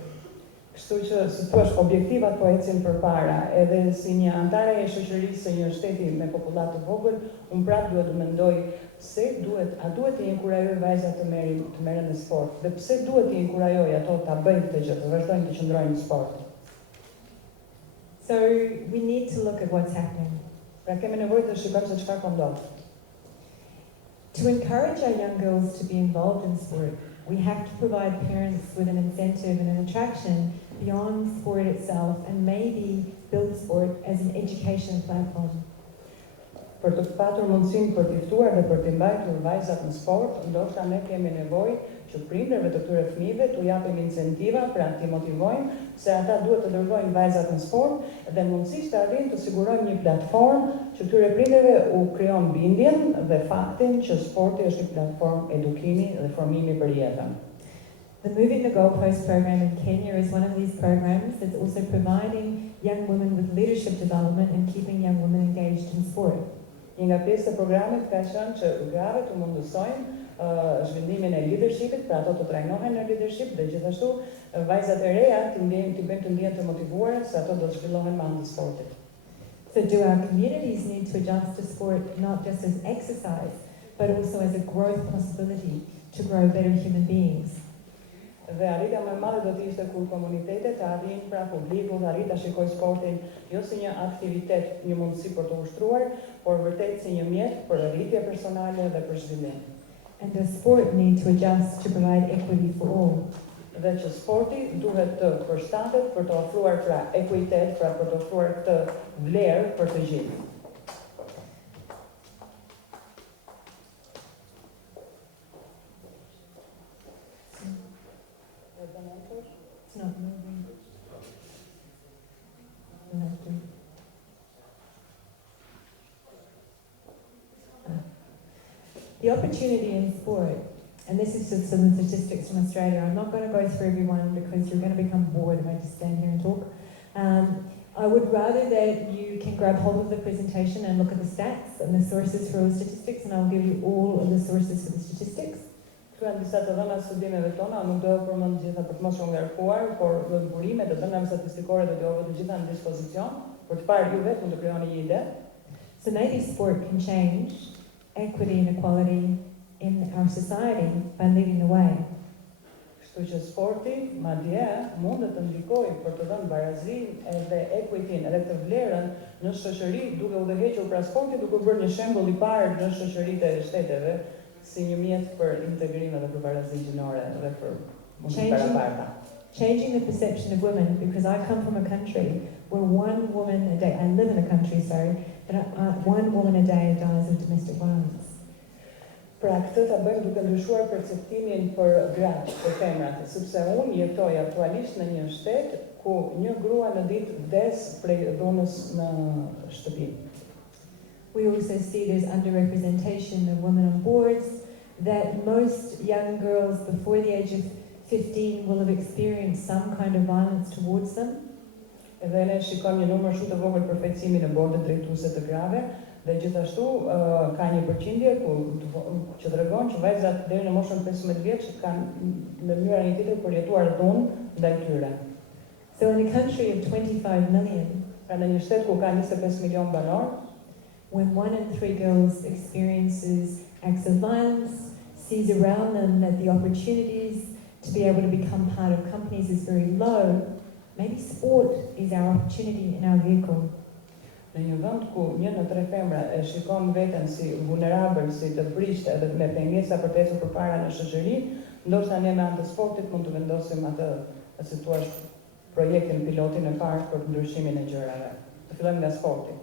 Kështu që, si thua, objektivat po ecin përpara, edhe si një antare e shoqërisë së një shteti me popullat të vogël, unë prapë duhet të mendoj a duhet të inkurajoj vajzat të merren në sport, dhe pse duhet të inkurajoj ato ta bëjnë këtë gjë, të vazhdojnë të qëndrojnë në sport. So we need to look at what's happening. Pra kemi nevojë të shikojmë se çfarë po ndodh. To encourage our young girls to be involved in sport, we have to provide parents with an incentive and an attraction beyond sport itself and maybe build sport as an education platform. Për të patur mundësinë për të ftuar dhe për të mbajtur vajzat në sport, ndoshta ne kemi nevojë që prindërve të këtyre fëmijëve t'u japim incentiva, pra t'i motivojmë se ata duhet të dërgojnë vajzat në sport dhe mundësisht të arrijnë të sigurojmë një platformë që këtyre prindërve u krijon bindjen dhe faktin që sporti është një platformë edukimi dhe formimi për jetën. The Moving the Goalpost program in Kenya is one of these programs that's also providing young women with leadership development and keeping young women engaged in sport. Një nga pjesë e programit ka qenë që grave të mundësojnë zhvillimin e leadershipit, pra ato të trajnohen në leadership dhe gjithashtu vajzat e reja të bëjnë të ndjen të motivuara se ato do të zhvillohen me anë të sportit. So do our communities need to adjust to sport not just as exercise, but also as a growth possibility to grow better human beings? Dhe arritja më e madhe do të ishte kur komunitetet të arrijnë, pra publiku të arrijë ta shikojë sportin jo si një aktivitet, një mundësi për të ushtruar, por vërtet si një mjet për arritje personale dhe për zhvillim. And does sport need to adjust to provide equity for all? Dhe që sporti duhet të përshtatet për të ofruar pra ekuitet, pra për të ofruar këtë vlerë për të gjithë. It's not moving. The opportunity in sport, and this is just some statistics from Australia. I'm not going to go through everyone because you're going to become bored if I just stand here and talk. I would rather that you can grab hold of the presentation and look at the stats and the sources for all the statistics, and I'll give you all of the sources for the statistics. Këtu janë disa të dhëna studimeve tona, nuk do e përmend gjitha për të mos u ngarkuar, por burimet e dhënave statistikore do t'ju të gjitha në dispozicion për të parë ju vetë mund të krijoni një ide. So maybe sport can change equity and equality in our society by leading the way. Kështu që sporti madje mund të ndikojë për të dhënë barazinë edhe equitin, edhe të vlerën në shoqëri, duke udhëhequr pra sporti duke bërë një shembull I parë në shoqëritë e shteteve si një mjet për integrim edhe për barazi gjinore dhe për mundësi barabarta. Changing the perception of women, because I come from a country where one woman a day, I live in a country, sorry, that one woman a day dies of domestic violence. Pra këtë ta bëjmë duke ndryshuar perceptimin për gratë, për femrat, sepse unë jetoj aktualisht në një shtet ku një grua në ditë vdes prej dhunës në shtëpi. We also see there's underrepresentation of women on boards, that most young girls before the age of 15 will have experienced some kind of violence towards them. Edhe ne shikojmë një numër shumë të vogël përfaqësimi në bordet drejtuese të grave dhe gjithashtu ka një përqindje që tregon që vajzat deri në moshën 15 vjeç kanë në mënyrë një tjetër përjetuar dhunë ndaj tyre. So in a country of 25 million, pra në një shtet ku ka 25 milion banor, when 1 in 3 girls experiences acts of violence, sees around them that the opportunities to be able to become part of companies is very low, maybe sport is our opportunity in our vehicle. Në një vend ku 1 në 3 femra e shikon veten si vulnerabël, si të prishtë edhe me pengesa për të ecur përpara në shoqëri, ndoshta ne me anë të sportit mund të vendosim atë si thua projektin pilotin e parë për ndryshimin e gjërave. Të fillojmë nga sporti.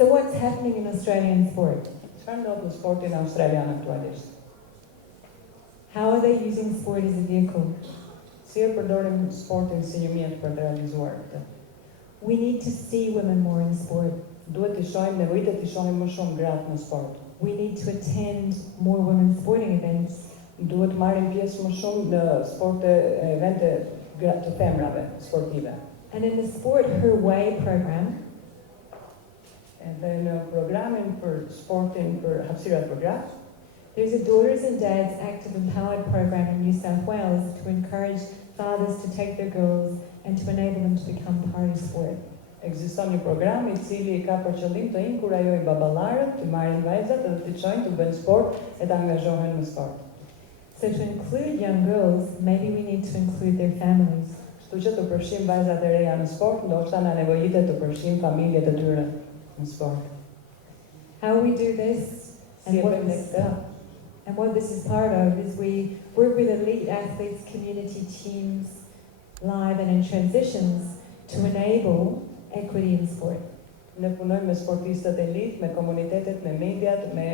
So what's happening in Australian sport? Çfarë ndodh në sportin australian aktualisht? How are they using sport as a vehicle? Si e përdorim sportin si një mjet për të realizuar këtë? We need to see women more in sport. Duhet të shohim, nevojitet të shohim më shumë gratë në sport. We need to attend more women's sporting events. Duhet marrim pjesë më shumë në sporte, evente të femrave sportive. And in the Sport Her Way program, Edhe në programin për sportin për hapësirat për gratë, there's a Daughters and Dads Active Empowered program in New South Wales to encourage fathers to take their girls and to enable them to become part of sport. ekziston një program I cili ka për qëllim të inkurajojë baballarët të marrin vajzat dhe të çojnë të bëjnë sport e të angazhohen në sport. So to include young girls, maybe we need to include their families. Kështu që të përfshijmë vajzat e reja në sport, ndoshta na nevojitet të përfshijmë familjet e tyre në sport. How we do this Si e and bëjmë ne këtë? what this is part of is we work with elite athletes, community teams, live and in transitions to enable equity in sport. Ne punojmë me sportistët elit, me komunitetet, me mediat, me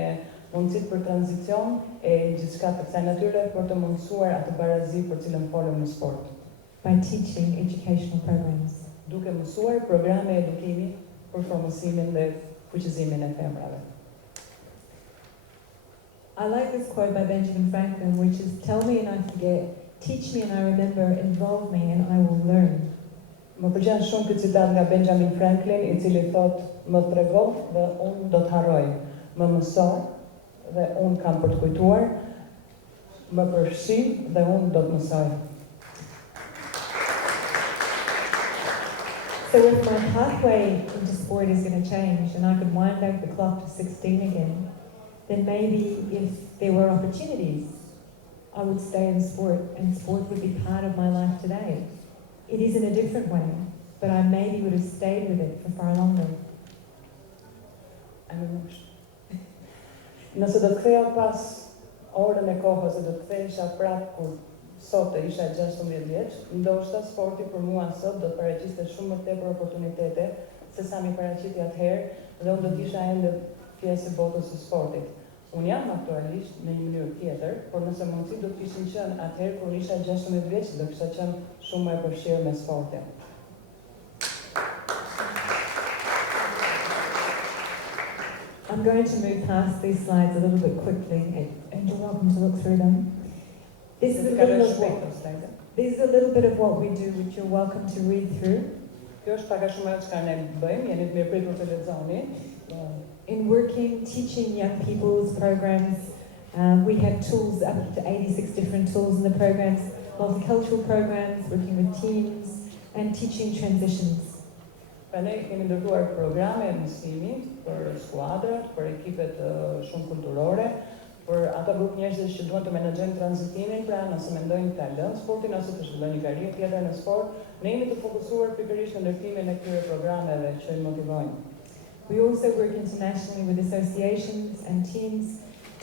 mundësit për tranzicion e gjithçka të kësaj natyre për të mundësuar atë barazi për cilën folëm në sport. By teaching educational programs. Duke mësuar programe edukimi për promosimin dhe fuqizimin e femrave. I like this quote by Benjamin Franklin, which is, "Tell me and I forget, teach me and I remember, involve me and I will learn." Më pëlqen shumë këtë citat nga Benjamin Franklin, I cili thot, më trego dhe unë do të harroj, më mëso dhe unë kam për të kujtuar, më përfshi dhe unë do të mësoj. So if my pathway into sport is going to change and I could wind back the clock to 16 again, then maybe if there were opportunities, I would stay in sport and sport would be part of my life today. It is in a different way, but I maybe would have stayed with it for far longer. Nëse do të ktheja pas orën e kohës e do të kthehesha prapë kur sot e isha 16 vjeç, ndoshta sporti për mua sot do të paraqiste shumë më tepër oportunitete se sa mi paraqiti atëherë dhe unë do të isha ende pjesë e botës së sportit. Unë jam aktualisht në një mënyrë tjetër, por nëse mundësi do të kishin qenë atëherë kur isha 16 vjeç, do kisha qenë shumë më e përfshirë me sportin. I'm going to move past these slides a little bit quickly, and you're welcome to look through them. This is a little bit of what we do, which you're welcome to read through. Kjo është pak a shumë ajo çka ne bëjmë, jeni të mirëpritur të lexoni. In working, teaching young people's programs, we have tools, up to 86 different tools in the programs, multicultural programs, working with teams, and teaching transitions. Pra ne kemi ndërtuar programe mësimi për skuadrat, për ekipet shumë kulturore, për ata grup njerëzish që duan të menaxhojnë tranzitimin, pra nëse mendojnë të lënë sportin ose të zhvillojnë një karrierë tjetër në sport, ne jemi të fokusuar pikërisht në ndërtimin e këtyre programeve që i motivojnë. We also work internationally with associations and teams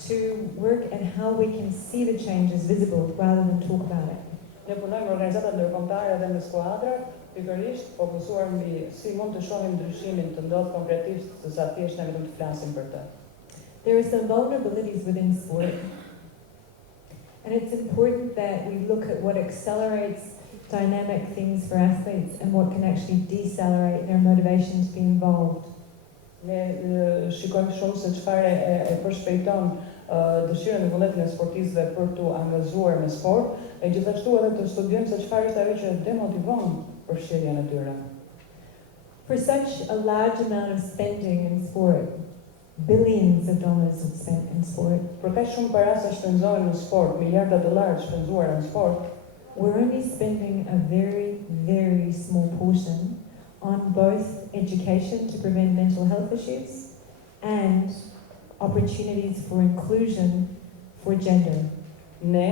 to work at how we can see the changes visible rather than talk about it. Ne punojmë me organizata ndërkombëtare dhe me skuadra, pikërisht fokusuar mbi si mund të shohim ndryshimin të ndodh konkretisht, sesa thjesht ne vetëm të flasim për të. There are some vulnerabilities within sport, and it's important that we look at what accelerates dynamic things for athletes and what can actually decelerate their motivation to be involved. Ne shikojmë shumë se çfarë e përshpejton dëshirën e vullnetin e sportistëve për të angazhuar me sport, e gjithashtu edhe të studiojmë se çfarë është ajo që demotivon përfshirjen e tyre. For such a large amount of spending in sport, billions of dollars are spent in sport. Për kaq shumë para sa shpenzohen në sport, miliarda dollarë shpenzuar në sport, we're only spending a very, very small portion on both education to prevent mental health issues and opportunities for inclusion for gender. Ne,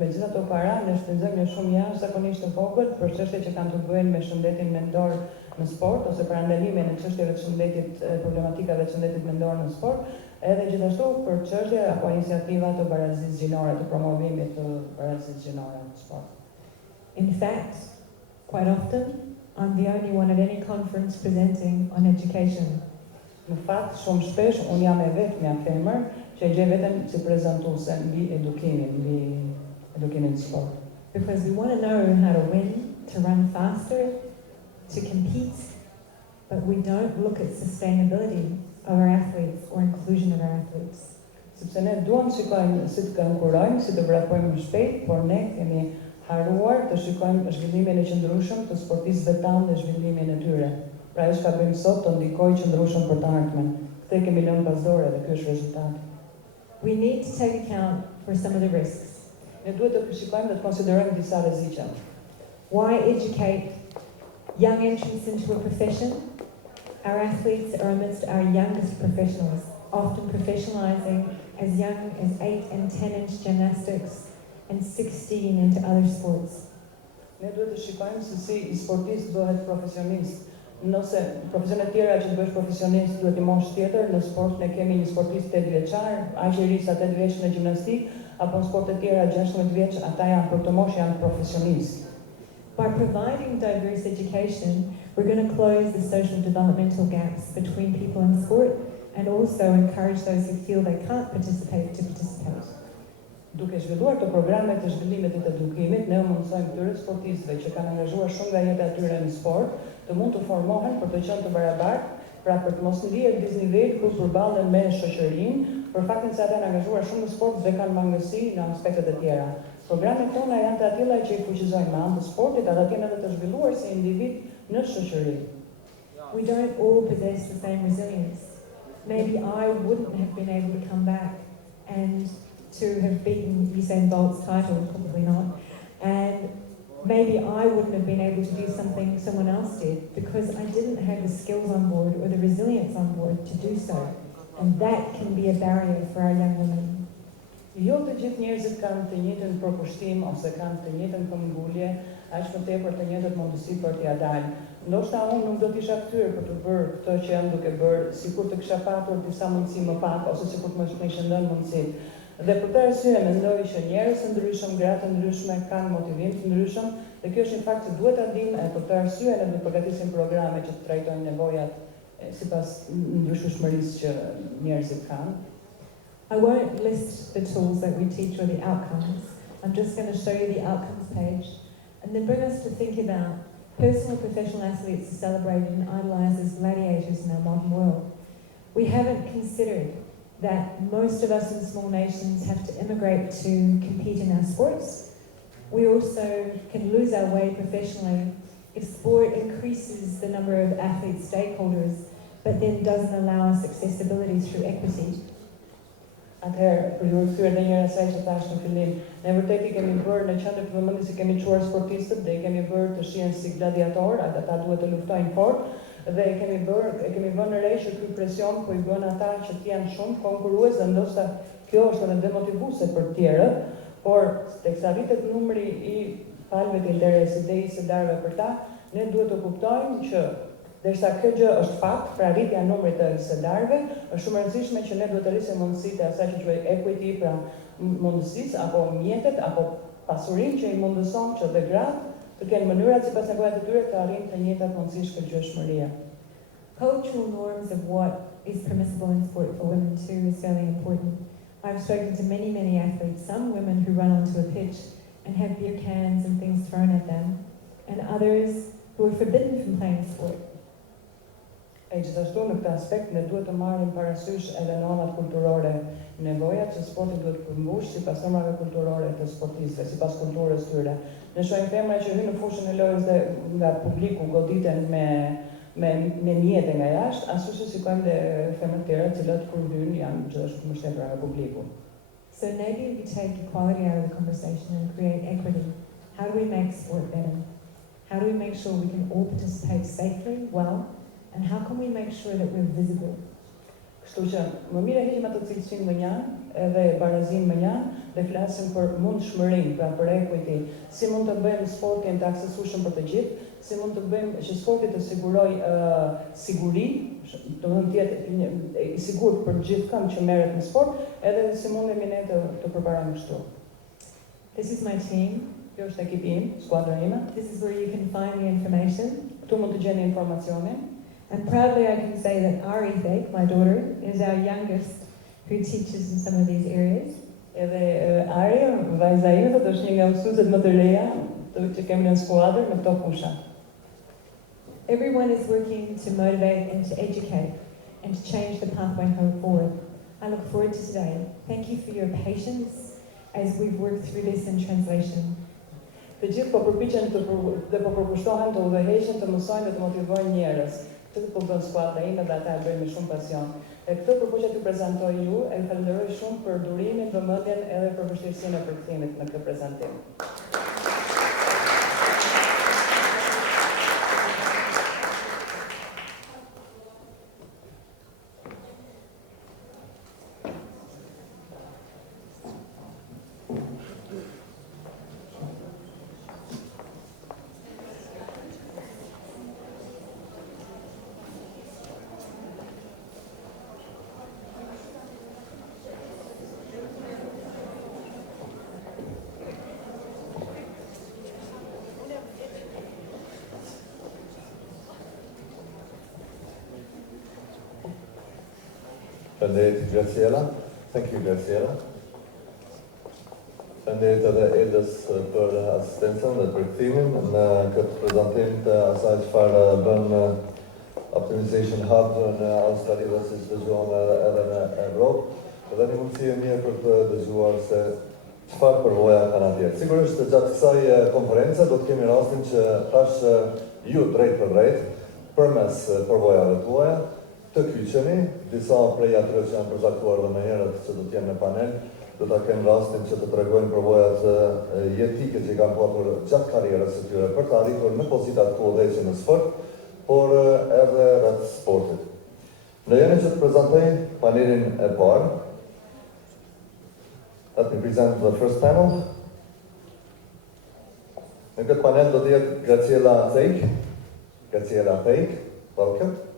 me gjitha ato para, ne shpenzojmë një shumë jashtëzakonisht të vogël për çështje që kanë të bëjnë me shëndetin mendor në sport ose për ndalimin e çështjeve të shëndetit, problematikave të shëndetit mendor në sport, edhe gjithashtu për çështje apo iniciativa të barazisë gjinore, të promovimit të barazisë gjinore në sport. In fact, quite often, I'm the only one at any conference presenting on education. Në fakt, shumë shpesh, unë jam e vetmja femër që e gjej veten si prezantuese mbi edukimin sport. Because we want to know how to win, to run faster, to compete, but we don't look at sustainability of our athletes or inclusion of our athletes. Sepse ne duam të shikojmë si të konkurrojmë, si të vrapojmë më shpejt, por ne kemi haruar të shikojmë zhvillimin e qëndrueshëm të sportistëve tanë dhe zhvillimin e tyre. Pra ajo që ka bëjmë sot të ndikojë qëndrueshëm për të ardhmen. Këtë kemi lënë pas dore dhe ky është rezultati. We need to take account for some of the risks. Ne duhet të shikojmë dhe të konsiderojmë disa rreziqe. Why educate young entrants into a profession? Our athletes are amidst our youngest professionals, often professionalizing as young as 8 and 10-inch gymnastics and 16 into other sports. Ne duhet të shikojmë se si i sportist bëhet profesionist. Nëse profesionet tjera që të bësh profesionist duhet i mosh tjetër, në sport ne kemi një sportist 8 vjeçar, aq i ri sa 8 vjeç në gjimnastik, apo në sporte tjera 16 vjeç, ata janë për të mosh janë profesionist. By providing diverse education, we're going to close the social developmental gaps between people in sport and also encourage those who feel they can't participate to participate. Duke zhvilluar të programe të zhvillimit të edukimit, ne u mundsojmë këtyre sportistëve që kanë angazhuar shumë nga jeta e tyre në sport, të mund të formohen për të qenë të barabartë, pra për të mos ndier disnivel kur përballen me shoqërinë, për faktin se ata janë angazhuar shumë në sport dhe kanë mangësi në aspektet e tjera. Programet tona janë të atilla që i fuqizojnë me anë të sportit, ata të jenë edhe të zhvilluar si individ në shoqëri. We don't all possess the same resilience. Maybe I wouldn't have been able to come back and to have beaten Usain Bolt's title, probably not. And maybe I wouldn't have been able to do something someone else did because I didn't have the skills on board or the resilience on board to do so. And that can be a barrier for our young women. Jo të gjithë njerëzit kanë të njëjtën përkushtim ose kanë të njëjtën këmbgulje, aq më tepër të njëjtët mundësi për t'ia dalë. Ndoshta unë nuk do të isha kthyer për të bërë këtë që jam duke bërë, sikur të kisha patur disa mundësi më pak ose sikur të më ishin dhënë mundësitë. Dhe për këtë arsye mendoj që njerëz të ndryshëm, gra të ndryshme kanë motivim të ndryshëm dhe kjo është një fakt që duhet ta dimë, për këtë arsye ne do të përgatisim programe që të trajtojnë nevojat sipas ndryshueshmërisë që njerëzit kanë. I won't list the tools that we teach or the outcomes. I'm just going to show you the outcomes page and then bring us to think about personal professional athletes are celebrated and idolized as gladiators in our modern world. We haven't considered that most of us in small nations have to immigrate to compete in our sports. We also can lose our way professionally if sport increases the number of athlete stakeholders but then doesn't allow us accessibility through equity. Atëherë, për ju kthyer edhe një herë asaj që thash në fillim, ne vërtet i kemi bërë në qendër të vëmendjes, i kemi çuar sportistët dhe i kemi bërë të shihen si gladiator, ata duhet të luftojnë fort dhe e kemi vënë re që ky presion po i bën ata që të jenë shumë konkurrues dhe ndoshta kjo është edhe demotivuese për të tjerët, por teksa rritet numri i palëve të interesit dhe i sedarëve për ta, ne duhet të kuptojmë që derisa kjo gjë është fakt, pra rritja e numrit të sedarëve, është shumë e rëndësishme që ne duhet të rrisim mundësitë e asaj që quhet equity, pra mundësisë apo mjetet apo pasurinë që i mundëson që dhe gratë të kenë mënyrat sipas nevojave të tyre të arrijnë të njëjtat mundësi shkëlqyeshmërie. Cultural norms of what is permissible in sport for women too is very important. I've spoken to many athletes, some women who run onto a pitch and have beer cans and things thrown at them, and others who are forbidden from playing sport. E gjithashtu në këtë aspekt ne duhet të marrim parasysh edhe normat kulturore, nevojat që sporti duhet të përmbush sipas normave kulturore të sportistëve, sipas kulturës tyre. Ne shohim femra që hyjnë në fushën e lojës dhe nga publiku goditen me mjete nga jashtë, ashtu si shikojmë dhe femra të tjera të cilat kur hyn janë gjithashtu mbështetura nga publiku. So maybe if we take equality out of the conversation and create equity, how do we make sport better? How do we make sure we can all participate safely, well? And how can we make sure that we're visible? Kështu që më mirë heqim atë cilësinë më njanë edhe barazin më njanë dhe flasim për mundshmërinë, pra për equity, si mund të bëjmë sportin të aksesueshëm për të gjithë, si mund të bëjmë që sporti të siguroj siguri, domethënë të jetë i sigurt për gjithkënd që merret në sport, edhe si mundemi ne të përparojmë kështu. This is my team. Kjo është ekipi im, skuadra ime. This is where you can find the information. Këtu mund të gjeni informacionin. And proudly I can say that Ari, my daughter, is our youngest who teaches in some of these areas. Edhe Ari, vajza ime, është një nga mësuesit më të reja që kemi në skuadër në këto fusha. Everyone is working to motivate and to educate and to change the pathway home forward. I look forward to today. Thank you for your patience as we've worked through this in translation. Të gjithë po përpiqen dhe po përkushtohen të udhëheqin, të mësojnë dhe të motivojnë njerëz. Këtë po bën skuadra ime dhe ata e bëjnë me shumë pasion. E këtë përpiqja t'ju prezantoj ju, e falenderoj shumë për durimin, vëmendjen edhe për vështirësinë e përkthimit në këtë prezantim. Faleminderit Graciela. Thank you Graciela. Faleminderit edhe Edës për asistencën dhe përkthimin në këtë prezantim të asaj çfarë bën Optimization Hub në Australi dhe si dëgjuam edhe në Evropë. Dhe një mundësi e mirë për të dëgjuar se çfarë përvoja kanë atje. Sigurisht gjatë kësaj konference do të kemi rastin që tash ju drejt për drejt përmes përvojave tuaja të kyqeni, disa prej atyre që janë përcaktuar dhe më herët që do të jenë në panel, do ta kenë rastin që të tregojnë përvojat jetike që kanë pasur gjatë karrierës së tyre për të arritur në pozita të udhëheqjes në sport, por edhe rreth sportit. Lejoni që të prezantoj panelin e parë. Let me present the first panel. Në këtë panel do të jetë Graciela Theik. Graciela Theik, welcome.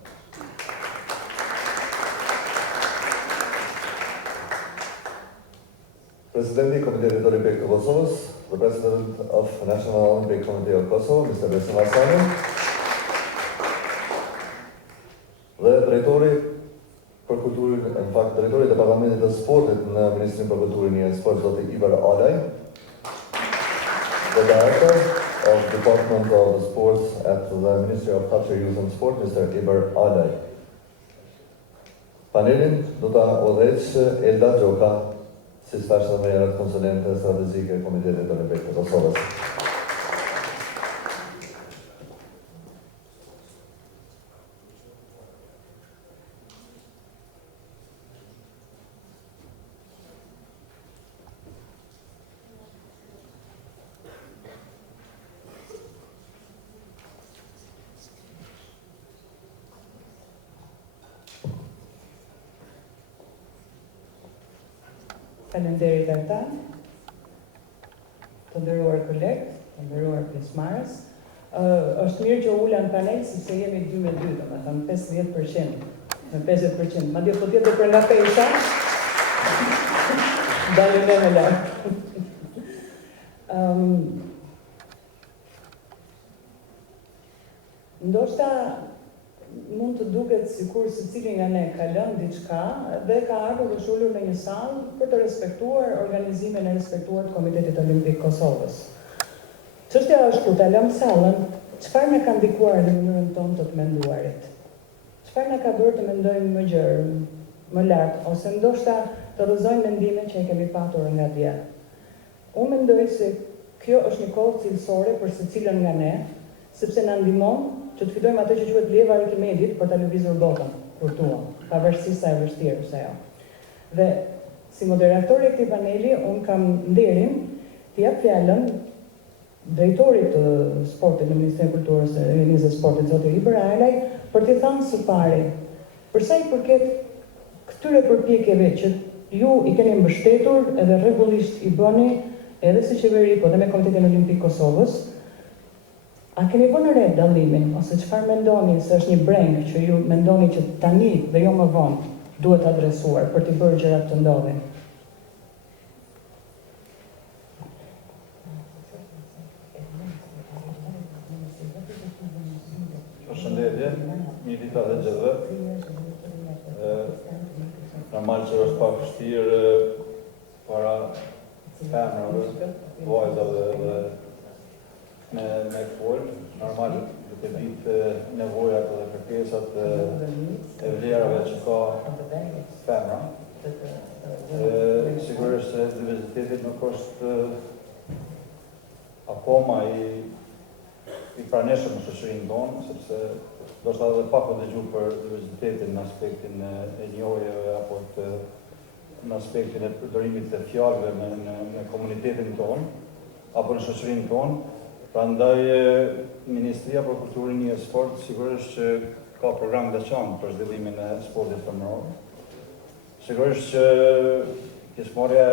Presidenti i Komitetit Olimpik të Kosovës, the President of the National Olympic Committee of Kosovo, Mr. Besim Asani, dhe drejtori për kulturin, në fakt drejtori i Departamentit të Sportit në Ministrinë për Kulturin e Sport, Zoti Ivar Alaj, the Director of the Department of the Sports at the Ministry of Culture, Youth and Sport, Mr. Ivar Alaj. Panelin do ta udhëheqë Elda Gjoka, si stashtë dhe merët konsulente strategjike e Komitetit Olimpik të Kosovës. Faleminderit ata, të nderuar kolegë, të nderuar pjesëmarrës. Është mirë që ula në panel sepse jemi 2 me 2, domethënë 50% me 50%. Madje po tjetër për nga pesha, dalin me lart. Ndoshta mund të duket sikur secili nga ne ka lënë diçka dhe ka ardhur dhe shulur në një sallë për të respektuar organizimin e respektuar të Komitetit Olimpik Kosovës. Çështja është kur ta lëm sallën, çfarë na ka ndikuar në mënyrën tonë të menduarit? Çfarë na ka bërë të mendojmë më gjerë, më lart, ose ndoshta të rrëzojmë mendime që e kemi patur nga dje? Unë mendoj se kjo është një kohë cilësore për secilën nga ne, sepse na ndihmon që të fitojmë atë që quhet leva e Arkimedet për ta lëvizur botën kur tuam, pavarësisht sa e vështirë është ajo. Dhe si moderatori i këtij paneli, unë kam nderin të jap fjalën drejtorit të sportit në Ministrinë e Kulturës së Rinisë së Sportit, zoti Ivar Alaj, për t'i thënë së pari, për sa i përket këtyre përpjekjeve që ju i keni mbështetur edhe rregullisht i bëni edhe si qeveri, po dhe me Komitetin Olimpik Kosovës, a keni vënë re dallimin ose çfarë mendoni se është një breng që ju mendoni që tani dhe jo më vonë duhet adresuar për të bërë gjërat të ndodhin? Përshëndetje, një ditë dhe gjithëve. Normal që është pak vështirë para femrave, vajzave dhe me folë. Normal duke ditë nevojat dhe kërkesat e vlerave që ka femra. Sigurisht se diversiteti nuk është akoma i praneshëm në shoqërinë tonë, sepse do të edhe pak o dëgju për diversitetin në aspektin e njohjeve apo në aspektin e përdorimit të fjalëve në komunitetin tonë apo në shoqërinë tonë. Prandaj Ministria për Kulturën e Sport sigurisht që ka program veçantë për zhvillimin e sportit femëror. Sigurisht që pjesëmarrja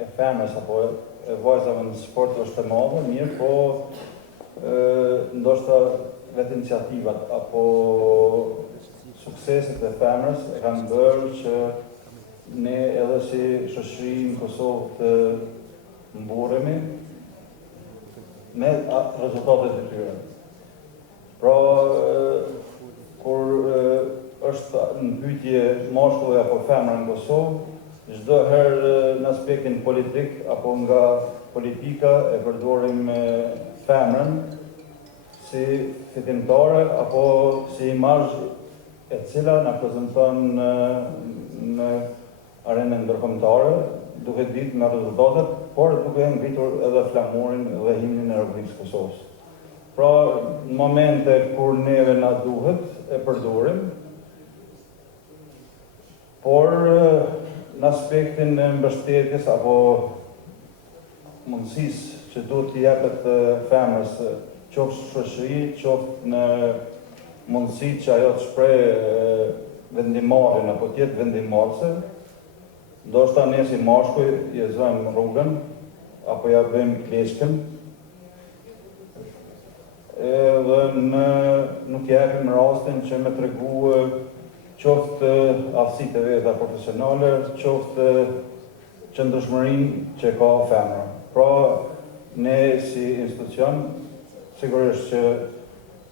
e femrës apo e vajzave në sport është e madhe, mirë, po ndoshta vetë iniciativat apo sukseset e femrës e kanë bërë që ne edhe si shoqëri në Kosovë të mburremi me rezultatet e tyre. Pra, kur është në pyetje mashkulli apo femra në Kosovë, çdo herë në aspektin politik apo nga politika e përdorim femrën si fitimtare apo si imazh e cila na prezanton në arenën ndërkombëtare, duke ditë me rezultatet, por duke ngritur edhe flamurin dhe himnin e Republikës Kosovës. Pra, në momente kur neve na duhet, e përdorim, por në aspektin e mbështetjes apo mundësisë që duhet t'i jepet femrës, qoftë shoqëri, qoftë në mundësitë që ajo të shprehë vendimarrjen apo të jetë vendimarrëse, ndoshta ne si mashkull i zojmë rrugën apo ja bëjmë kleçkën, edhe nuk japim rastin që me tregu qoftë aftësitë e veta profesionale, qoftë qëndrueshmërinë që ka femra. Pra, ne si institucion, sigurisht që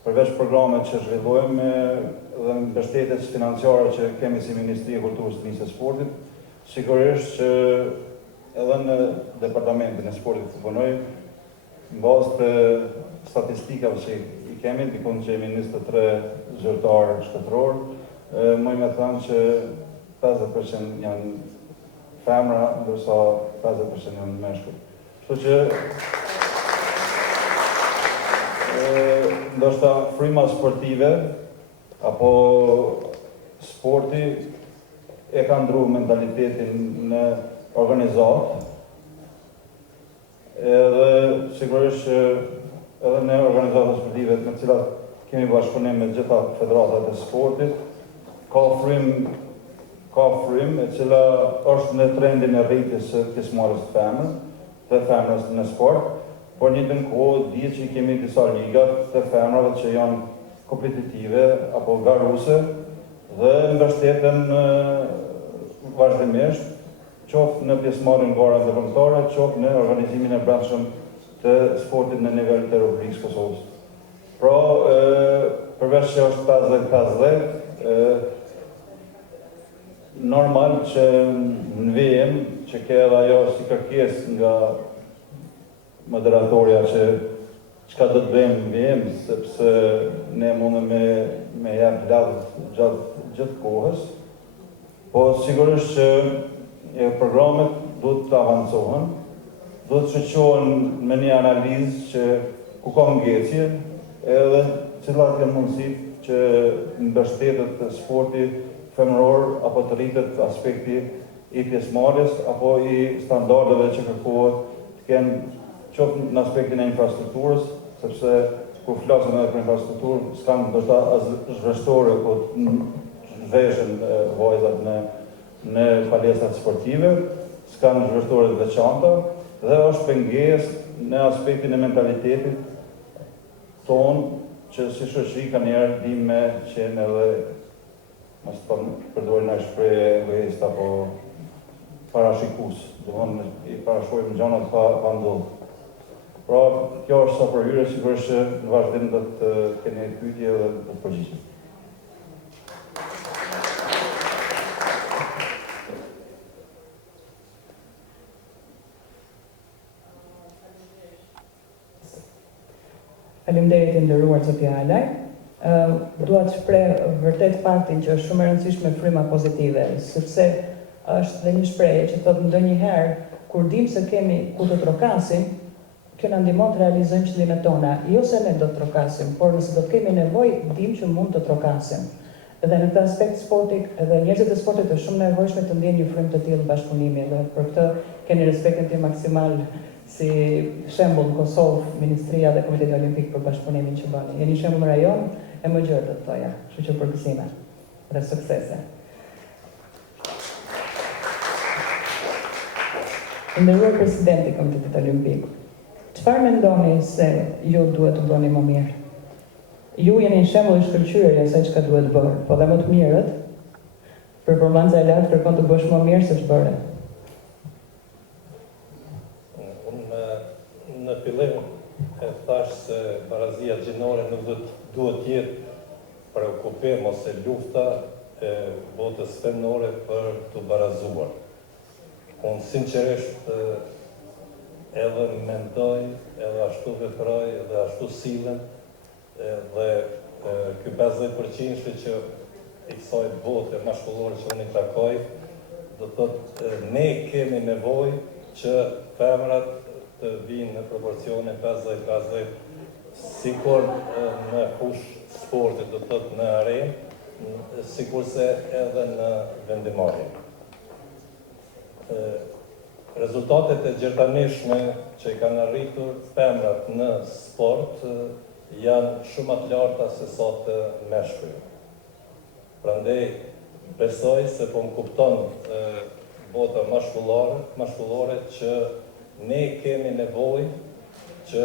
përveç programet që zhvillojmë dhe mbështetjes financiare që kemi si Ministri e Kulturës, Turizmit dhe Sportit, sigurisht që edhe në Departamentin e Sportit ku punoj, në bazë të statistikave që i kemi, dikun që jemi 23 zyrtar shtetëror, më me thënë që 50% janë femra, ndërsa 50% janë meshkuj. Kështu që ndoshta fryma sportive apo sporti e ka ndruar mentalitetin në organizatë, edhe sigurisht që edhe në organizatat sportive me të cilat kemi bashkëpunim me gjitha federatat e sportit, ka frym e cila është në trendin e rritjes së pjesëmarrjes të femrës në sport, por një të në kohë dihet që kemi disa ligat të femrave që janë kompetitive apo garuse dhe mbështeten vazhdimisht, qoftë në pjesëmarrjen gara ndërkombëtare, qoftë në organizimin e brendshëm të sportit në nivel të Republikës Kosovës. Pra, përveç që është 50-50, normal që në VM, që ke edhe ajo si kërkes nga moderatorja që çka do të bëjmë në VM, sepse ne mundëm me jam gjatë gjithë kohës, po sigurisht që programet duhet të avancohen, duhet të shoqërohen me një analizë që ku ka ngecje, edhe cilat janë mundësitë që mbështetet sporti femëror apo të rritet aspekti i pjesëmarrjes apo i standardeve që kërkohet të kenë qoftë në aspektin e infrastrukturës, sepse kur flasim edhe për infrastrukturë, s'kan ndoshta as zhveshtore, po zhveshën vajzat në palestrat sportive, s'kanë zhveshtorë të veçanta dhe është pengesë në aspektin e mentalitetit tonë që si shoqëri ka njerë dim me qenë edhe mos të përdorin në shprehje egoist apo parashikus, i parashojmë gjanat pa ndodhë. Pra, kjo është sa përhyrje, sigurisht që në vazhdim do të keni pyetje dhe do të përgjigjem. Faleminderit i nderuar zotja Alaj. Dua të shpreh vërtet faktin që është shumë e rëndësishme fryma pozitive, sepse është dhe një shprehje që thotë ndonjëherë kur dim se kemi ku të trokasim, kjo na ndihmon të realizojmë qëllimet tona, jo se ne do të trokasim, por nëse do të kemi nevojë, dim që mund të trokasim. Edhe në këtë aspekt sportik, edhe njerëzit e sportit është shumë nevojshme të ndjenë një frymë të tillë bashkëpunimi, dhe për këtë keni respektin tim maksimal si shembull në Kosovë, Ministria dhe Komiteti Olimpik për bashkëpunimin që bëni. Jeni shembull rajon e më gjerë, do të thoja, kështu që përgëzime dhe suksese. Nderuar presidenti i Komitetit Olimpik, çfarë mendoni se ju duhet të bëni më mirë? Ju jeni shembull i shkëlqyer asaj çka duhet bërë, po dhe më të mirët, performanca e lartë kërkon të bësh më mirë se ç'bëre. Unë në fillim e thash se barazia gjinore nuk duhet të jetë preokupim ose lufta e botës femnore për të barazuar. Unë sinqerisht edhe mendoj, edhe ashtu veproj, edhe ashtu sillen, dhe ky 50% që i kësaj bote mashkullore që unë i takoj, do të thotë ne kemi nevojë që femrat të vinë në proporcione 50-50, sikur në fush sportit, do të thotë në arenë, sikurse edhe në vendimarrje. Rezultatet e gjertanishme që i kanë arritur femrat në sport janë shumë të larta se sa të meshkujt. Prandaj besoj se po më kupton bota mashkullore që ne kemi nevojë që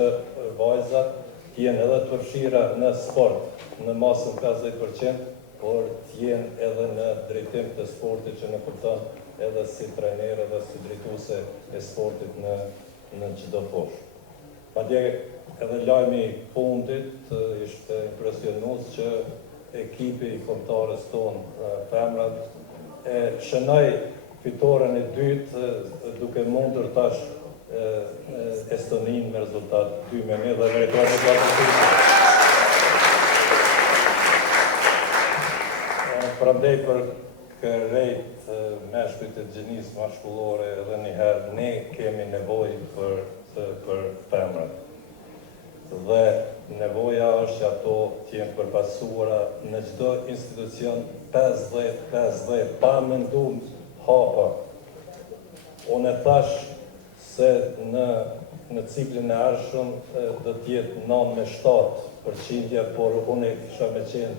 vajzat të jenë edhe të përfshira në sport në masën 50%, por të jenë edhe në drejtim të sportit që në kupton edhe si trajner edhe si drejtuese e sportit në çdo fushë. Madje edhe lajmi i fundit ishte impresionues që ekipi i kombëtarës tonë femrat e shënoi fitoren e dytë duke mundur tash Estoninë me rezultat 2-1 dhe merituar rezultatin. Prandaj për kërrejt meshkujt e gjinisë mashkullore edhe njëherë ne kemi nevojë për femrat. Dhe nevoja është që ato të jenë përpasuara në çdo institucion 50-50, pa menduar hapa. Unë e thash se në ciklin e ardhshëm do të jetë 9-7%, por unë kisha me qenë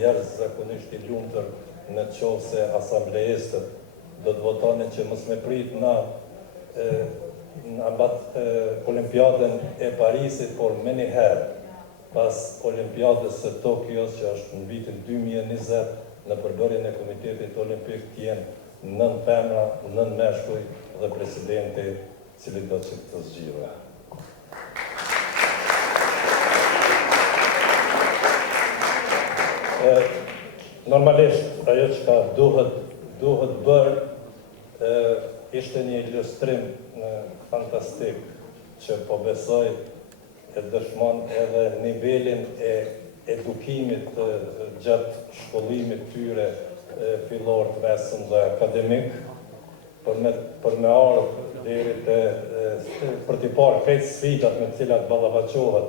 jashtëzakonisht i lumtur në qoftë se asamblejistët do të votonin që mos me prit në Olimpiadën e Parisit, por me njëherë pas Olimpiadës së Tokios që është në vitin 2020 në përbërjen e Komitetit Olimpik të jenë 9 femra, 9 meshkuj dhe presidenti cili do që të zgjidhë. Normalisht, ajo që ka duhet bërë ishte një ilustrim fantastik që po besoj e dëshmon edhe nivelin e edukimit gjatë shkollimit tyre fillor të mesëm dhe akademik për me ardhë deri për t'i parë krejt sfidat me cilat ballafaqohet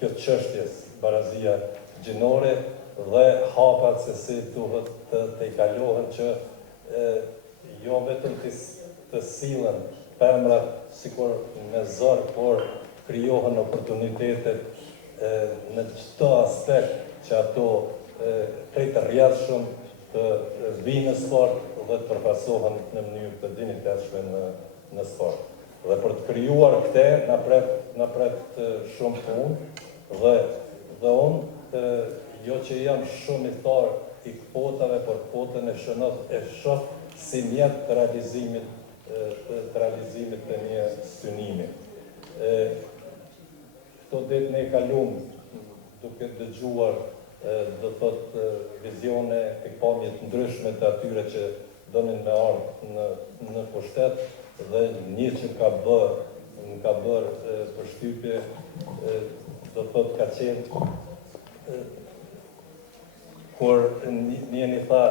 kjo çështjes barazia gjinore dhe hapat se si duhet të i kalohen që jo vetëm të sillen femrat sikur me zor, por krijohen oportunitetet në çdo aspekt që ato krejtë rrjedhshëm të vinë në sport dhe të përfasohen në mënyrë të dinjitetshme në sport. Dhe për të krijuar këtë, na pret shumë punë dhe unë jo që jam shumë i tharë i kvotave, por kvotën e shoh si mjet të realizimit të një synimi. Këto ditë ne kalum duke dëgjuar do thot vizione, pikpamje të ndryshme të atyre që donin me ardhë në pushtet dhe një që ka bërë përshtypje do thot ka qenë kur njeni tha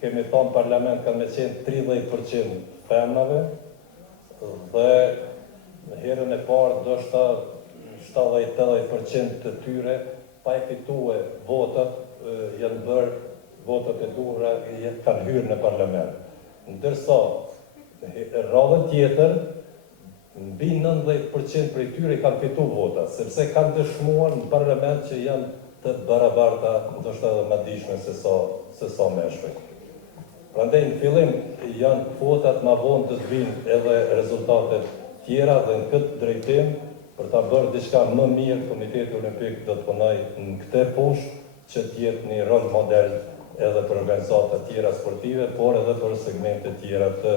kemi thonë parlament ka me qenë 30% femnave dhe në herën e parë do 70-80% të tyre pa e fitue votat, janë bërë votat e duhura, kanë hyrë në parlament. Ndërsa, radhën tjetër, mbi 90% për tyre kanë fitu votat, sepse kanë dëshmuar në parlament që janë të barabarta, ndoshta edhe më dishme se sa meshkuj. Prandaj në fillim janë kvotat ma vonë të vinë edhe rezultatet tjera dhe në këtë drejtim për ta bërë diçka më mirë, Komiteti Olimpik do të punoj në këtë fushë që të jetë një rol model edhe për organizata tjera sportive, por edhe për segmente tjera të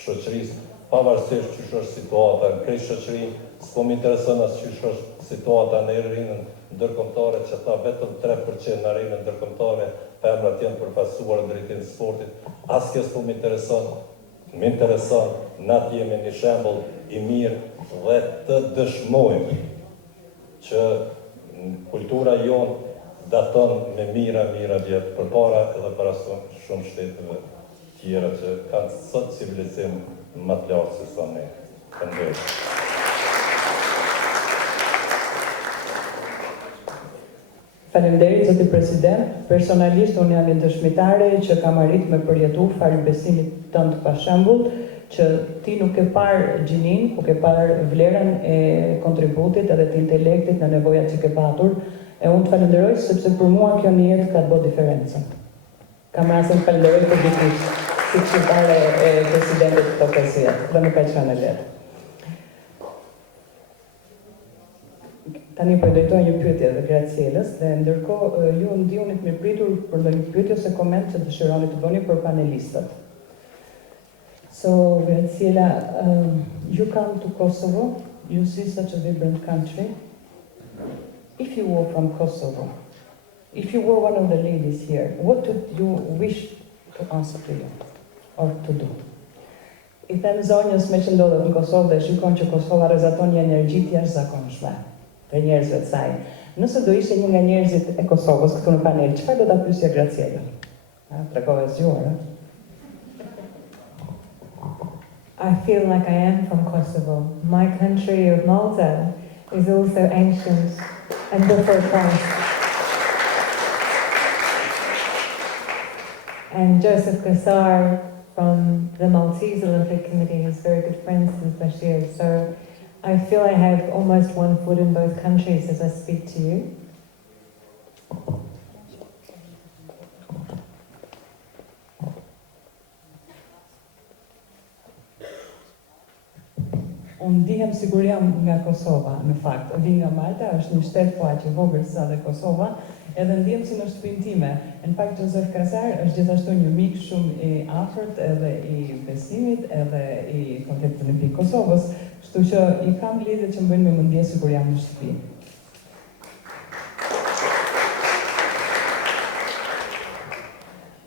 shoqërisë, pavarësisht ç'është situata në krejt shoqërinë, s'po më intereson as ç'është situata në arenën ndërkombëtare, që tha vetëm 3% në arenën ndërkombëtare femrat janë përfaqësuar në drejtim të sportit, as kjo s'po më intereson. Më intereson, na të jemi një shembull i mirë dhe të dëshmojmë që kultura jonë daton me mira vjetë përpara edhe para shumë shteteve tjera që kanë sot civilizim më të lartë se sa ne. Faleminderit. Faleminderit, zoti president. Personalisht unë jam një dëshmitare që kam arrit me përjetu fal besimit tënd pa shembull, që ti nuk ke parë gjinin, po ke parë vlerën e kontributit edhe të intelektit në nevojat që ke patur, e unë të falenderoj sepse për mua kjo në jetë ka të bëjë diferencën. Kam rastin të falenderoj për dikush, si këshilltare e presidentit të KOK-së, dhe nuk ka qenë lehtë. Tani po drejtoj një pyetje dhe Gracielës, dhe ndërkohë ju ndihuni të mirë pritur për ndonjë pyetje ose koment që dëshironi të bëni për panelistët. So, Graciela, you come to Kosovo, you see such a vibrant country. If you were from Kosovo, if you were one of the ladies here, what would you wish to answer to you or to do? I them zonjës me që ndodhet në Kosovë dhe shikon që Kosova rezaton një energji të jashtëzakonshme për njerëzve të saj. Nëse do ishte një nga njerëzit e Kosovës këtu në panel, çfarë do ta pyesje Gracielën? Tregove zgjuar, I feel like I am from Kosovo. My country of Malta is also ancient and before Christ. And Joseph Kassar from the Maltese Olympic Committee is very good friends with Bashir. So I feel I have almost one foot in both countries as I speak to you. Unë ndihem sigur jam nga Kosova, në fakt. Vi nga Malta, është një shtet po aq i vogël sa dhe Kosova, edhe ndihem si në shtëpinë time. Në fakt Joseph Kassar është gjithashtu një mik shumë i afërt edhe i besimit, edhe i Komitetit Olimpik Kosovës, kështu që i kam lidhje që më bëjnë me mendje sigur jam në shtëpi.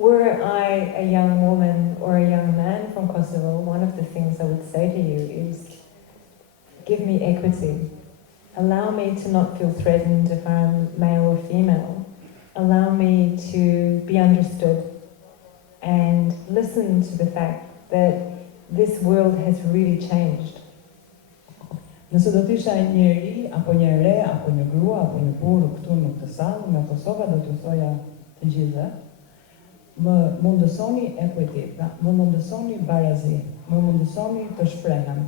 Were I a young woman or a young man from Kosovo, one of the things I would say to you is give me equity. Allow me to not feel threatened if I'm male or female. Allow me to be understood and listen to the fact that this world has really changed. Nëse do të isha një ri, apo një re, apo një grua, apo një burr këtu në këtë sallë nga Kosova, do t'ju thoja të gjithëve, më mundësoni equity, më mundësoni barazi, më mundësoni të shprehem,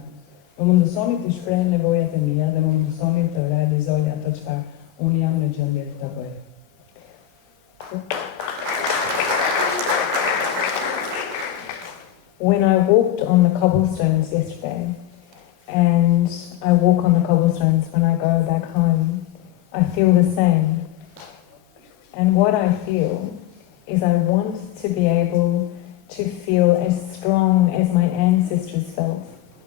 më mundësoni të shpreh nevojat e mia dhe më mundësoni të realizoj ato çfarë unë jam në gjendje të bëj. When I walked on the cobblestones yesterday, and I walk on the cobblestones when I go back home, I feel the same. And what I feel is I want to be able to feel as strong as my ancestors felt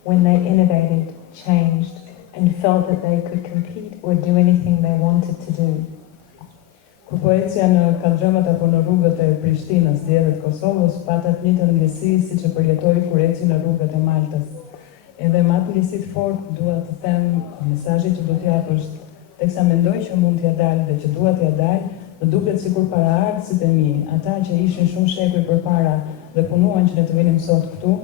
when they innovated, changed, and felt that they could compete or do anything they wanted to do. Kur poecia në kaldrëmat apo në rrugët e Prishtinës, djedhët Kosovës, patat një të ndjesi si që përjetoi kur eci në rrugët e Maltës. Edhe me atë ndjesit fort dua të them mesazhi që do t'jap është, teksa mendoj që mund t'ja dal dhe që dua t'ja dal, më duket sikur paraardhësit e mi, ata që ishin shumë shekuj përpara dhe punuan që ne të vinim sot këtu,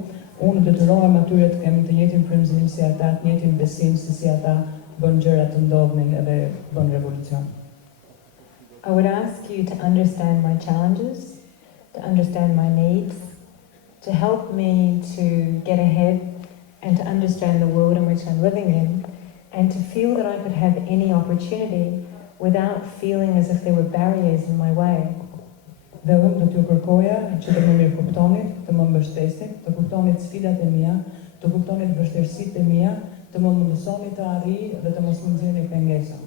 unë detyrohem atyre të kemi të njëjtin frymëzim si ata, të njëjtin besim si ata bën gjëra të ndodhin edhe bën revolucion. I would ask you to understand my challenges, to understand my needs, to help me to get ahead and to understand the world in which I'm living in, and to feel that I could have any opportunity without feeling as if there were barriers in my way. Dhe unë do t'ju kërkoja që të më mirë kuptonit, të më mbështesni, të kuptonit sfidat e mia, të kuptonit vështirësitë e mia, të më mundësoni të arrij dhe të mos më nxjerrni pengesa.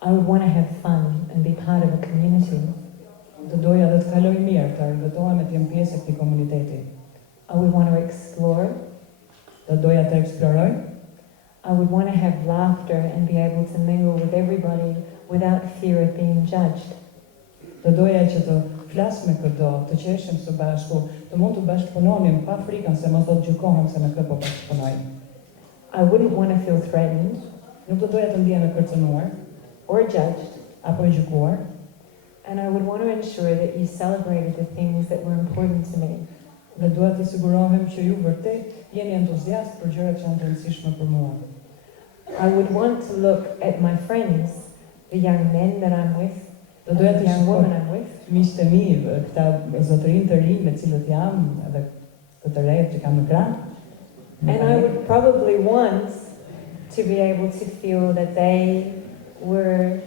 I would want to have fun and be part of a community. Do doja dhe të kaloj mirë, të argëtohem e të jem pjesë e këtij komuniteti. I would want to explore. Do doja të eksploroj. I would want to have laughter and be able to mingle with everybody without fear of being judged. Do doja që të flas me këdo, të qeshim së bashku, të mund të bashkëpunonim pa frikën se mos do të gjykohem se me kë po bashkëpunoj. I wouldn't want to feel threatened. Nuk do doja të ndihem e kërcënuar or judged apo e gjykuar. And I would want to ensure that you celebrated the things that were important to me. Dhe dua të sigurohem që ju vërtet jeni entuziast për gjërat që janë të rëndësishme për mua. I would want to look at my friends, the young men that I'm with, the young women I'm with. Miqtë e mi, këta zotërinë të rinj me cilët jam, edhe të rejet që kam në krah. And I would probably want to be able to feel that they were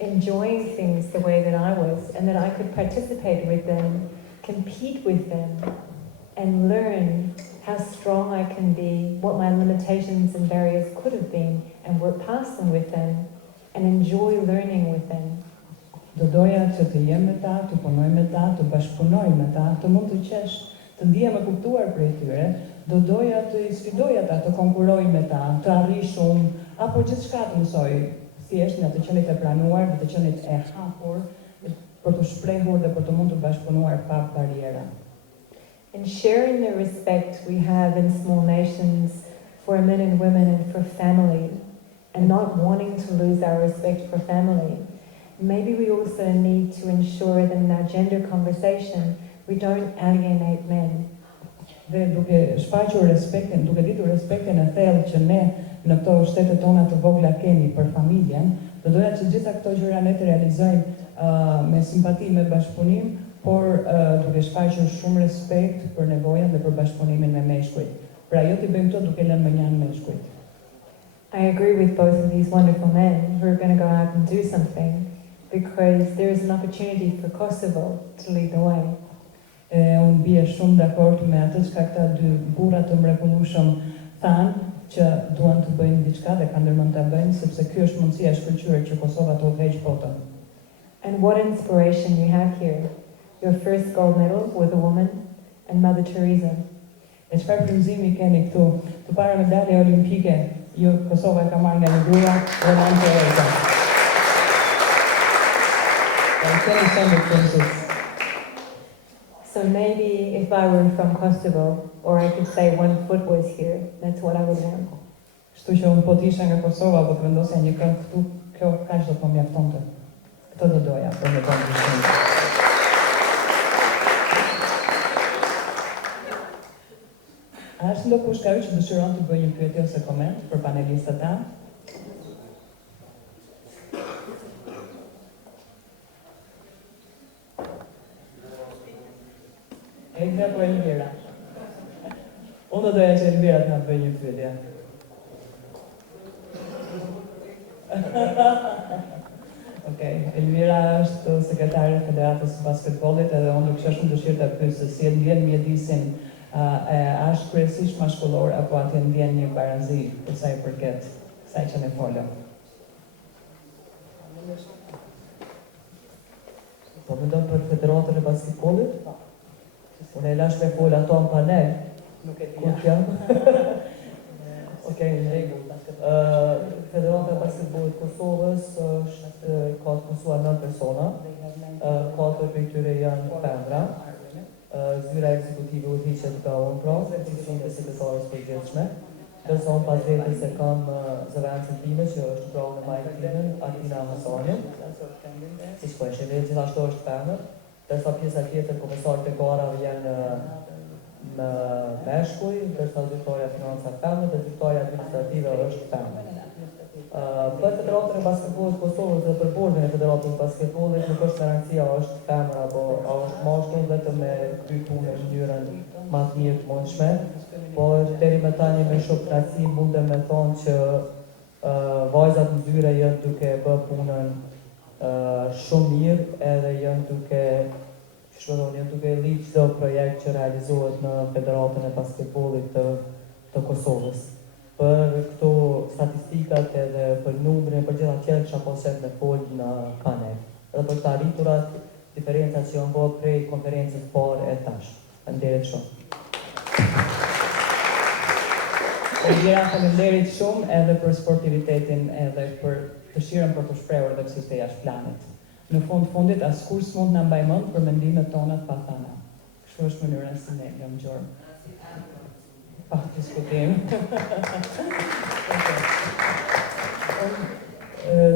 enjoying things the way that I was, and that I could participate with them, compete with them, and learn how strong I can be, what my limitations and barriers could have been, and work past them with them, and enjoy learning with them. Do doja që të jem me ta, të punoj me ta, të bashkëpunoj me ta, të mund të qesh, të ndihem e kuptuar prej tyre, do doja të sfidoj ata, të konkuroj me ta, të arrij shumë, apo gjithçka të mësoj, thjesht në të qenit e planuar dhe të qenit e hapur, për të shprehur dhe për të mund të bashkëpunuar pa bariera. And sharing the respect we have in small nations for men and women and for family, and not wanting to lose our respect for family, maybe we also need to ensure that in our gender conversation we don't alienate men. Dhe duke shfaqur respektin, duke ditur respektin e thellë që ne në këto shtetet tona të vogla kemi për familjen, do doja që gjitha këto gjëra ne të realizojmë me simpati, me bashkëpunim, por duke shfaqur shumë respekt për nevojat dhe për bashkëpunimin me meshkujt. Pra jo t'i bëjmë këto duke lënë mënjan meshkujt. I agree with both of these wonderful men who are going to go out and do something, because there is an opportunity for Kosovo to lead the way. Unë bie shumë dakord me atë që këta dy burra të mrekullueshëm thanë që duan të bëjnë diçka dhe kanë ndërmend ta bëjnë, sepse ky është mundësia e shkëlqyer që Kosova të udhëheqë botën. And what inspiration you have here. Your first gold medal with a woman and Mother Teresa. E çfarë frymëzimi keni këtu? Të para medalje olimpike, ju Kosova e ka marrë nga një grua, Roman Teresa. So maybe if I were from Kosovo, or I could say one foot was here, that's what I would want. Kështu që unë po të isha nga Kosova, po të vendosja një kënd këtu, kjo kaq do të më mjaftonte. Këtë do doja për me tonë të shumë. A është ndokush ka që dëshiron të bëjë një pyetje ose koment për panelistët tanë? Elvira po Elvira. Unë do doja që Elvira të na bëjë një pyetje. Elmira është sekretare e Federatës së Basketbollit edhe unë kisha shumë dëshirë ta pyes se si e ndjen mjedisin është kryesisht mashkullor apo aty ndjen një barazi për sa i përket kësaj që ne folëm. Po mendon për Federatën e Basketbollit? Unë e lash me fol ato në panel. Nuk e di. Ku jam? Okej, në rregull. Federata e Basketbollit Kosovës është ka të mësuar 9 persona. 4 prej tyre janë femra. Zyra ekzekutive udhëhiqet nga unë pra, dhe sekretarës përgjithshme. Ndërsa unë pas vetës e kam zëvendësën time që është pra në majtë time, Atina Hasanin, si shko e shëve, gjithashtu është femër, ndërsa pjesa tjetër komesarët e garave janë në meshkuj, ndërsa zyrtarja financa femër dhe zyrtarja administrative është femër. Për Federatën e Basketbollit Kosovës dhe për bordin e Federatës e Basketbollit nuk është me rëndësia është femër apo është mashkull vetëm me kry punë në mënyrën më të mirë të mundshme, por deri më tani me shumë knaqësi mundem me thonë që vajzat në zyre janë duke bë punën shumë mirë edhe janë duke lidh çdo projekt që realizohet në Federatën e Basketbollit të Kosovës. Për këto statistikat edhe për numrin për gjitha tjerë kisha poshet me fol në panel. Edhe për të arriturat, diferencat që janë bërë prej konferencës parë e tash. Faleminderit shumë. Elvira, faleminderit shumë edhe për sportivitetin edhe për dëshirën për të shprehur edhe pse te jashtë planit. Në fundit askush s'mund na mbaj mend për mendimet tona të pathana. Kështu është mënyra si ne jam gjorë. Pa diskutim.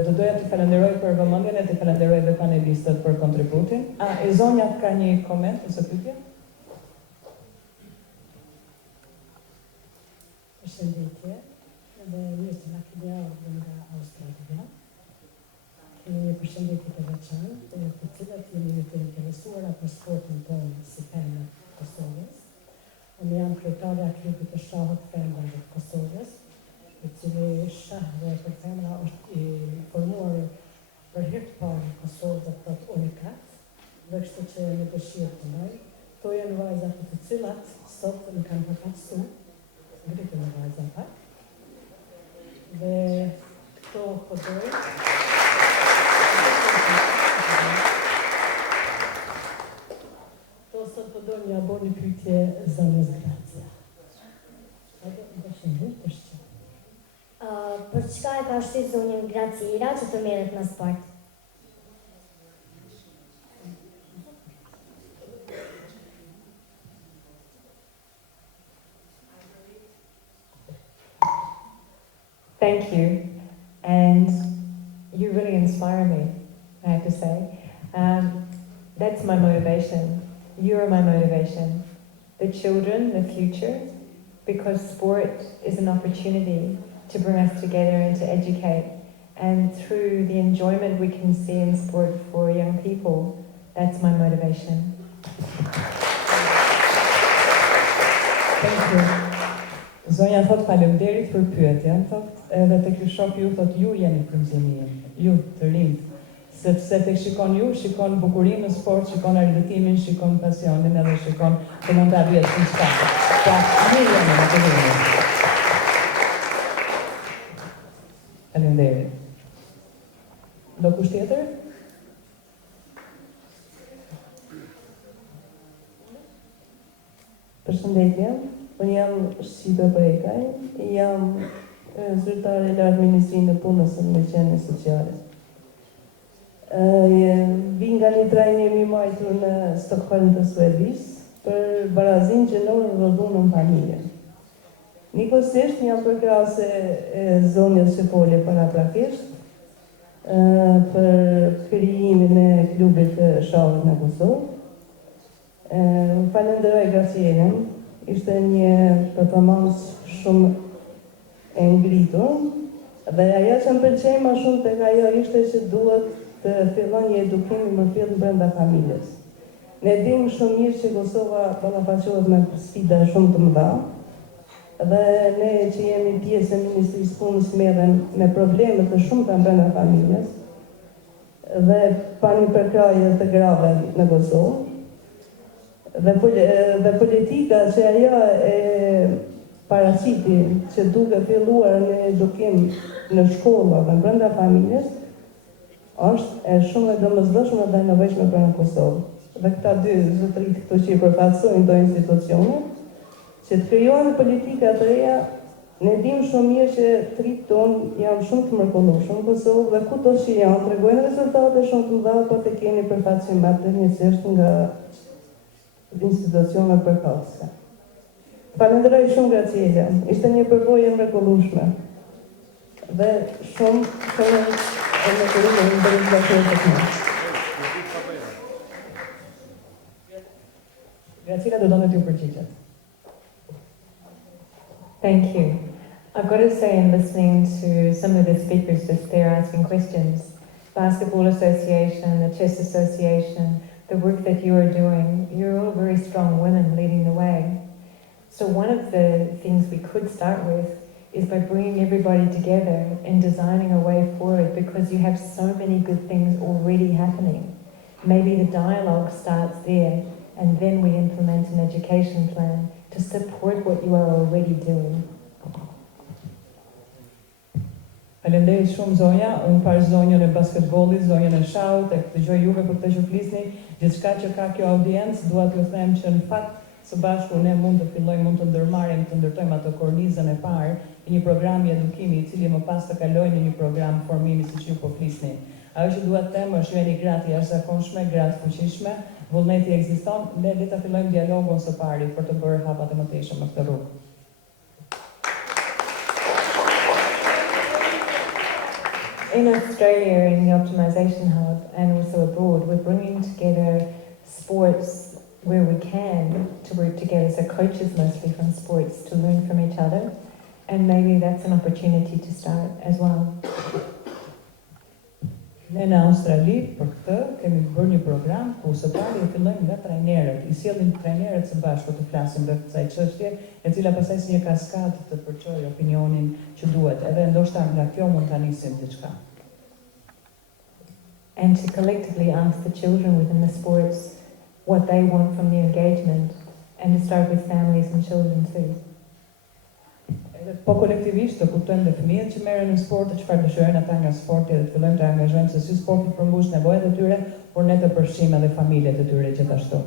Do doja të falenderoj për vëmendjen e të falenderoj dhe panelistët për kontributin. E zonja ka një koment ose pyetje? Përshëndetje, dhe mirë të na keni ardhur nga Australia. Një përshëndetje të veçantë, të cilat jemi të interesuara për sportin tonë si femër të Kosovës. Unë jam kryetare e klubit të shahut femrave të Kosovës, i cili shah dhe për femra është i formuar për herë të parë në Kosovë dhe për unikat, dhe kështu që në dëshirë të ndaj. To janë vajzat të cilat sot më kanë përfaqësu, ngritë në vajzat pak, dhe këto përdoj. Sot përdoj një abo një pyetje zonës Gracia. Për çka e ka shtyp zonjën Gracira që të merret në sport? Thank you, and you really inspire me, I have to say. That's my motivation. You are my motivation. The children, the future, because sport is an opportunity to bring us together and to educate. And through the enjoyment we can see in sport for young people, that's my motivation. Thank you. Zonja thot faleminderit për pyetjen, thot, edhe të ky shok ju thot ju jeni frymëzimi im, ju të rinjt. Sepse tek shikon ju, shikon bukurinë në sport, shikon argëtimin, shikon pasionin edhe shikon të mund të arrihet shumë çfarë. Pra, ju jeni në të rinjt. Faleminderit. Do kusht tjetër? Përshëndetje, unë jam Shqipe Brejkaj, jam zyrtare në administrinë e punës së Mëshqenjes Sociale. Vi nga një trajnim i majtur në Stockholm të Suedis për barazin gjinore dhe dhunën familje. Nikosisht jam përkrase e zonjës që folje paraprakisht për krijimin e klubit të shahut në Kosovë. Falenderoj Gracienën, ishte një performans shumë e ngritur dhe ajo që më pëlqej më shumë tek ajo ishte që duhet të fillon një edukim më fill brenda familjes. Ne dimë shumë mirë që Kosova ballafaqohet me sfida shumë të mëdha dhe ne që jemi pjesë e Ministrisë Punës merrem me probleme të shumta brenda familjes. dhe pani përkraje të grave në Kosovë. Dhe politika që ajo e paraqiti që duke filluar në edukim në shkolla dhe brenda familjes, është e shumë e domosdoshme dhe e nevojshme për në Kosovë. Dhe këta dy zotërit këtu që i përfaqësojnë këto institucione, që të krijohen politika të reja, ne dim shumë mirë që tritë tonë janë shumë të mrekullueshëm në Kosovë dhe kudo që janë tregojnë rezultate shumë të mëdha, por të keni përfaqësim njësisht nga institucionet përkatëse. Falenderoj shumë Graciela, ishte një përvojë mrekullueshme dhe shumë e mrekullueshme në bërë të këmë. Graciela do donë t'ju përgjigjet. Thank you. I've got to say, in listening to some of the speakers just there asking questions, Basketball Association, the Chess Association, the work that you are doing, you're all very strong women leading the way. So one of the things we could start with is by bringing everybody together and designing a way forward, because you have so many good things already happening. Maybe the dialogue starts there, and then we implement an education plan to support what you are already doing. Faleminderit shumë zonja, unë parë zonjën e basketbollit, zonjën e shahut, e dëgjoj juve për këtë që flisni, gjithçka që ka kjo audiencë, dua t'ju them që në fakt së bashku ne mund të fillojmë, mund të ndërmarrim, të ndërtojmë ato kornizën e parë e një programi edukimi i cili më pas të kalojë në një program formimi siç ju po flisni. Ajo që dua të them është jeni gratë jashtëzakonshme, gratë fuqishme, vullneti ekziston, ne le ta fillojmë dialogun së pari për të bërë hapat e mëtejshëm në këtë rrugë. In Australia, in the Optimisation Hub, and also abroad, we're bringing together sports where we can to work together, so coaches mostly from sports, to learn from each other, and maybe that's an opportunity to start as well. Ne në Australi, për këtë, kemi bërë një program ku së pari e fillojmë nga trajnerët, i sjellim trajnerët së bashku të flasim rreth kësaj çështje, e cila pastaj si një kaskadë të përçojë opinionin që duhet, edhe ndoshta nga kjo mund ta nisim diçka. And to collectively ask the children within the sports what they want from the engagement, and to start with families and children too. Po kolektivisht të kuptojmë dhe fëmijët që merren në sport, çfarë dëshirojnë ata nga sporti, dhe të fillojmë të angazhojmë se si sporti përmbush nevojat e tyre, por ne të përfshijmë edhe familjet e tyre gjithashtu.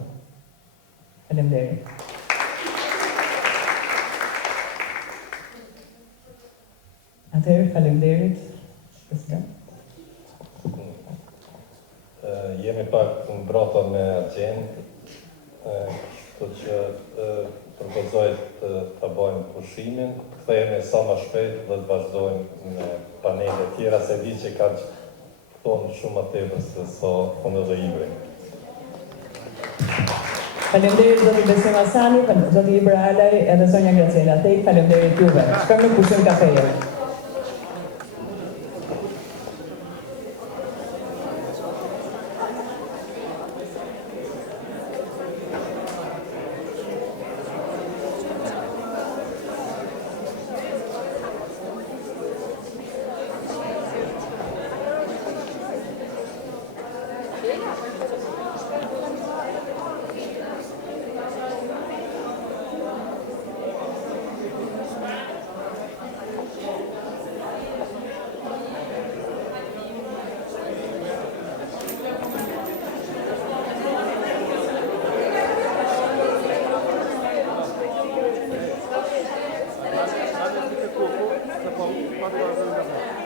Faleminderit. Atëherë faleminderit. Jemi pak në brata me agent, kështu që propozoj të bëjmë pushimin, kthehemi sa më shpejt dhe të vazhdojmë me panele tjera, se di që ka thonë shumë më tepër se sa unë dhe Ibri. Faleminderit zoti Besim Hasani, zoti Ibra Alaj edhe zonja Graciela Tej, faleminderit juve. Shkojmë në pushim kafeje. Pode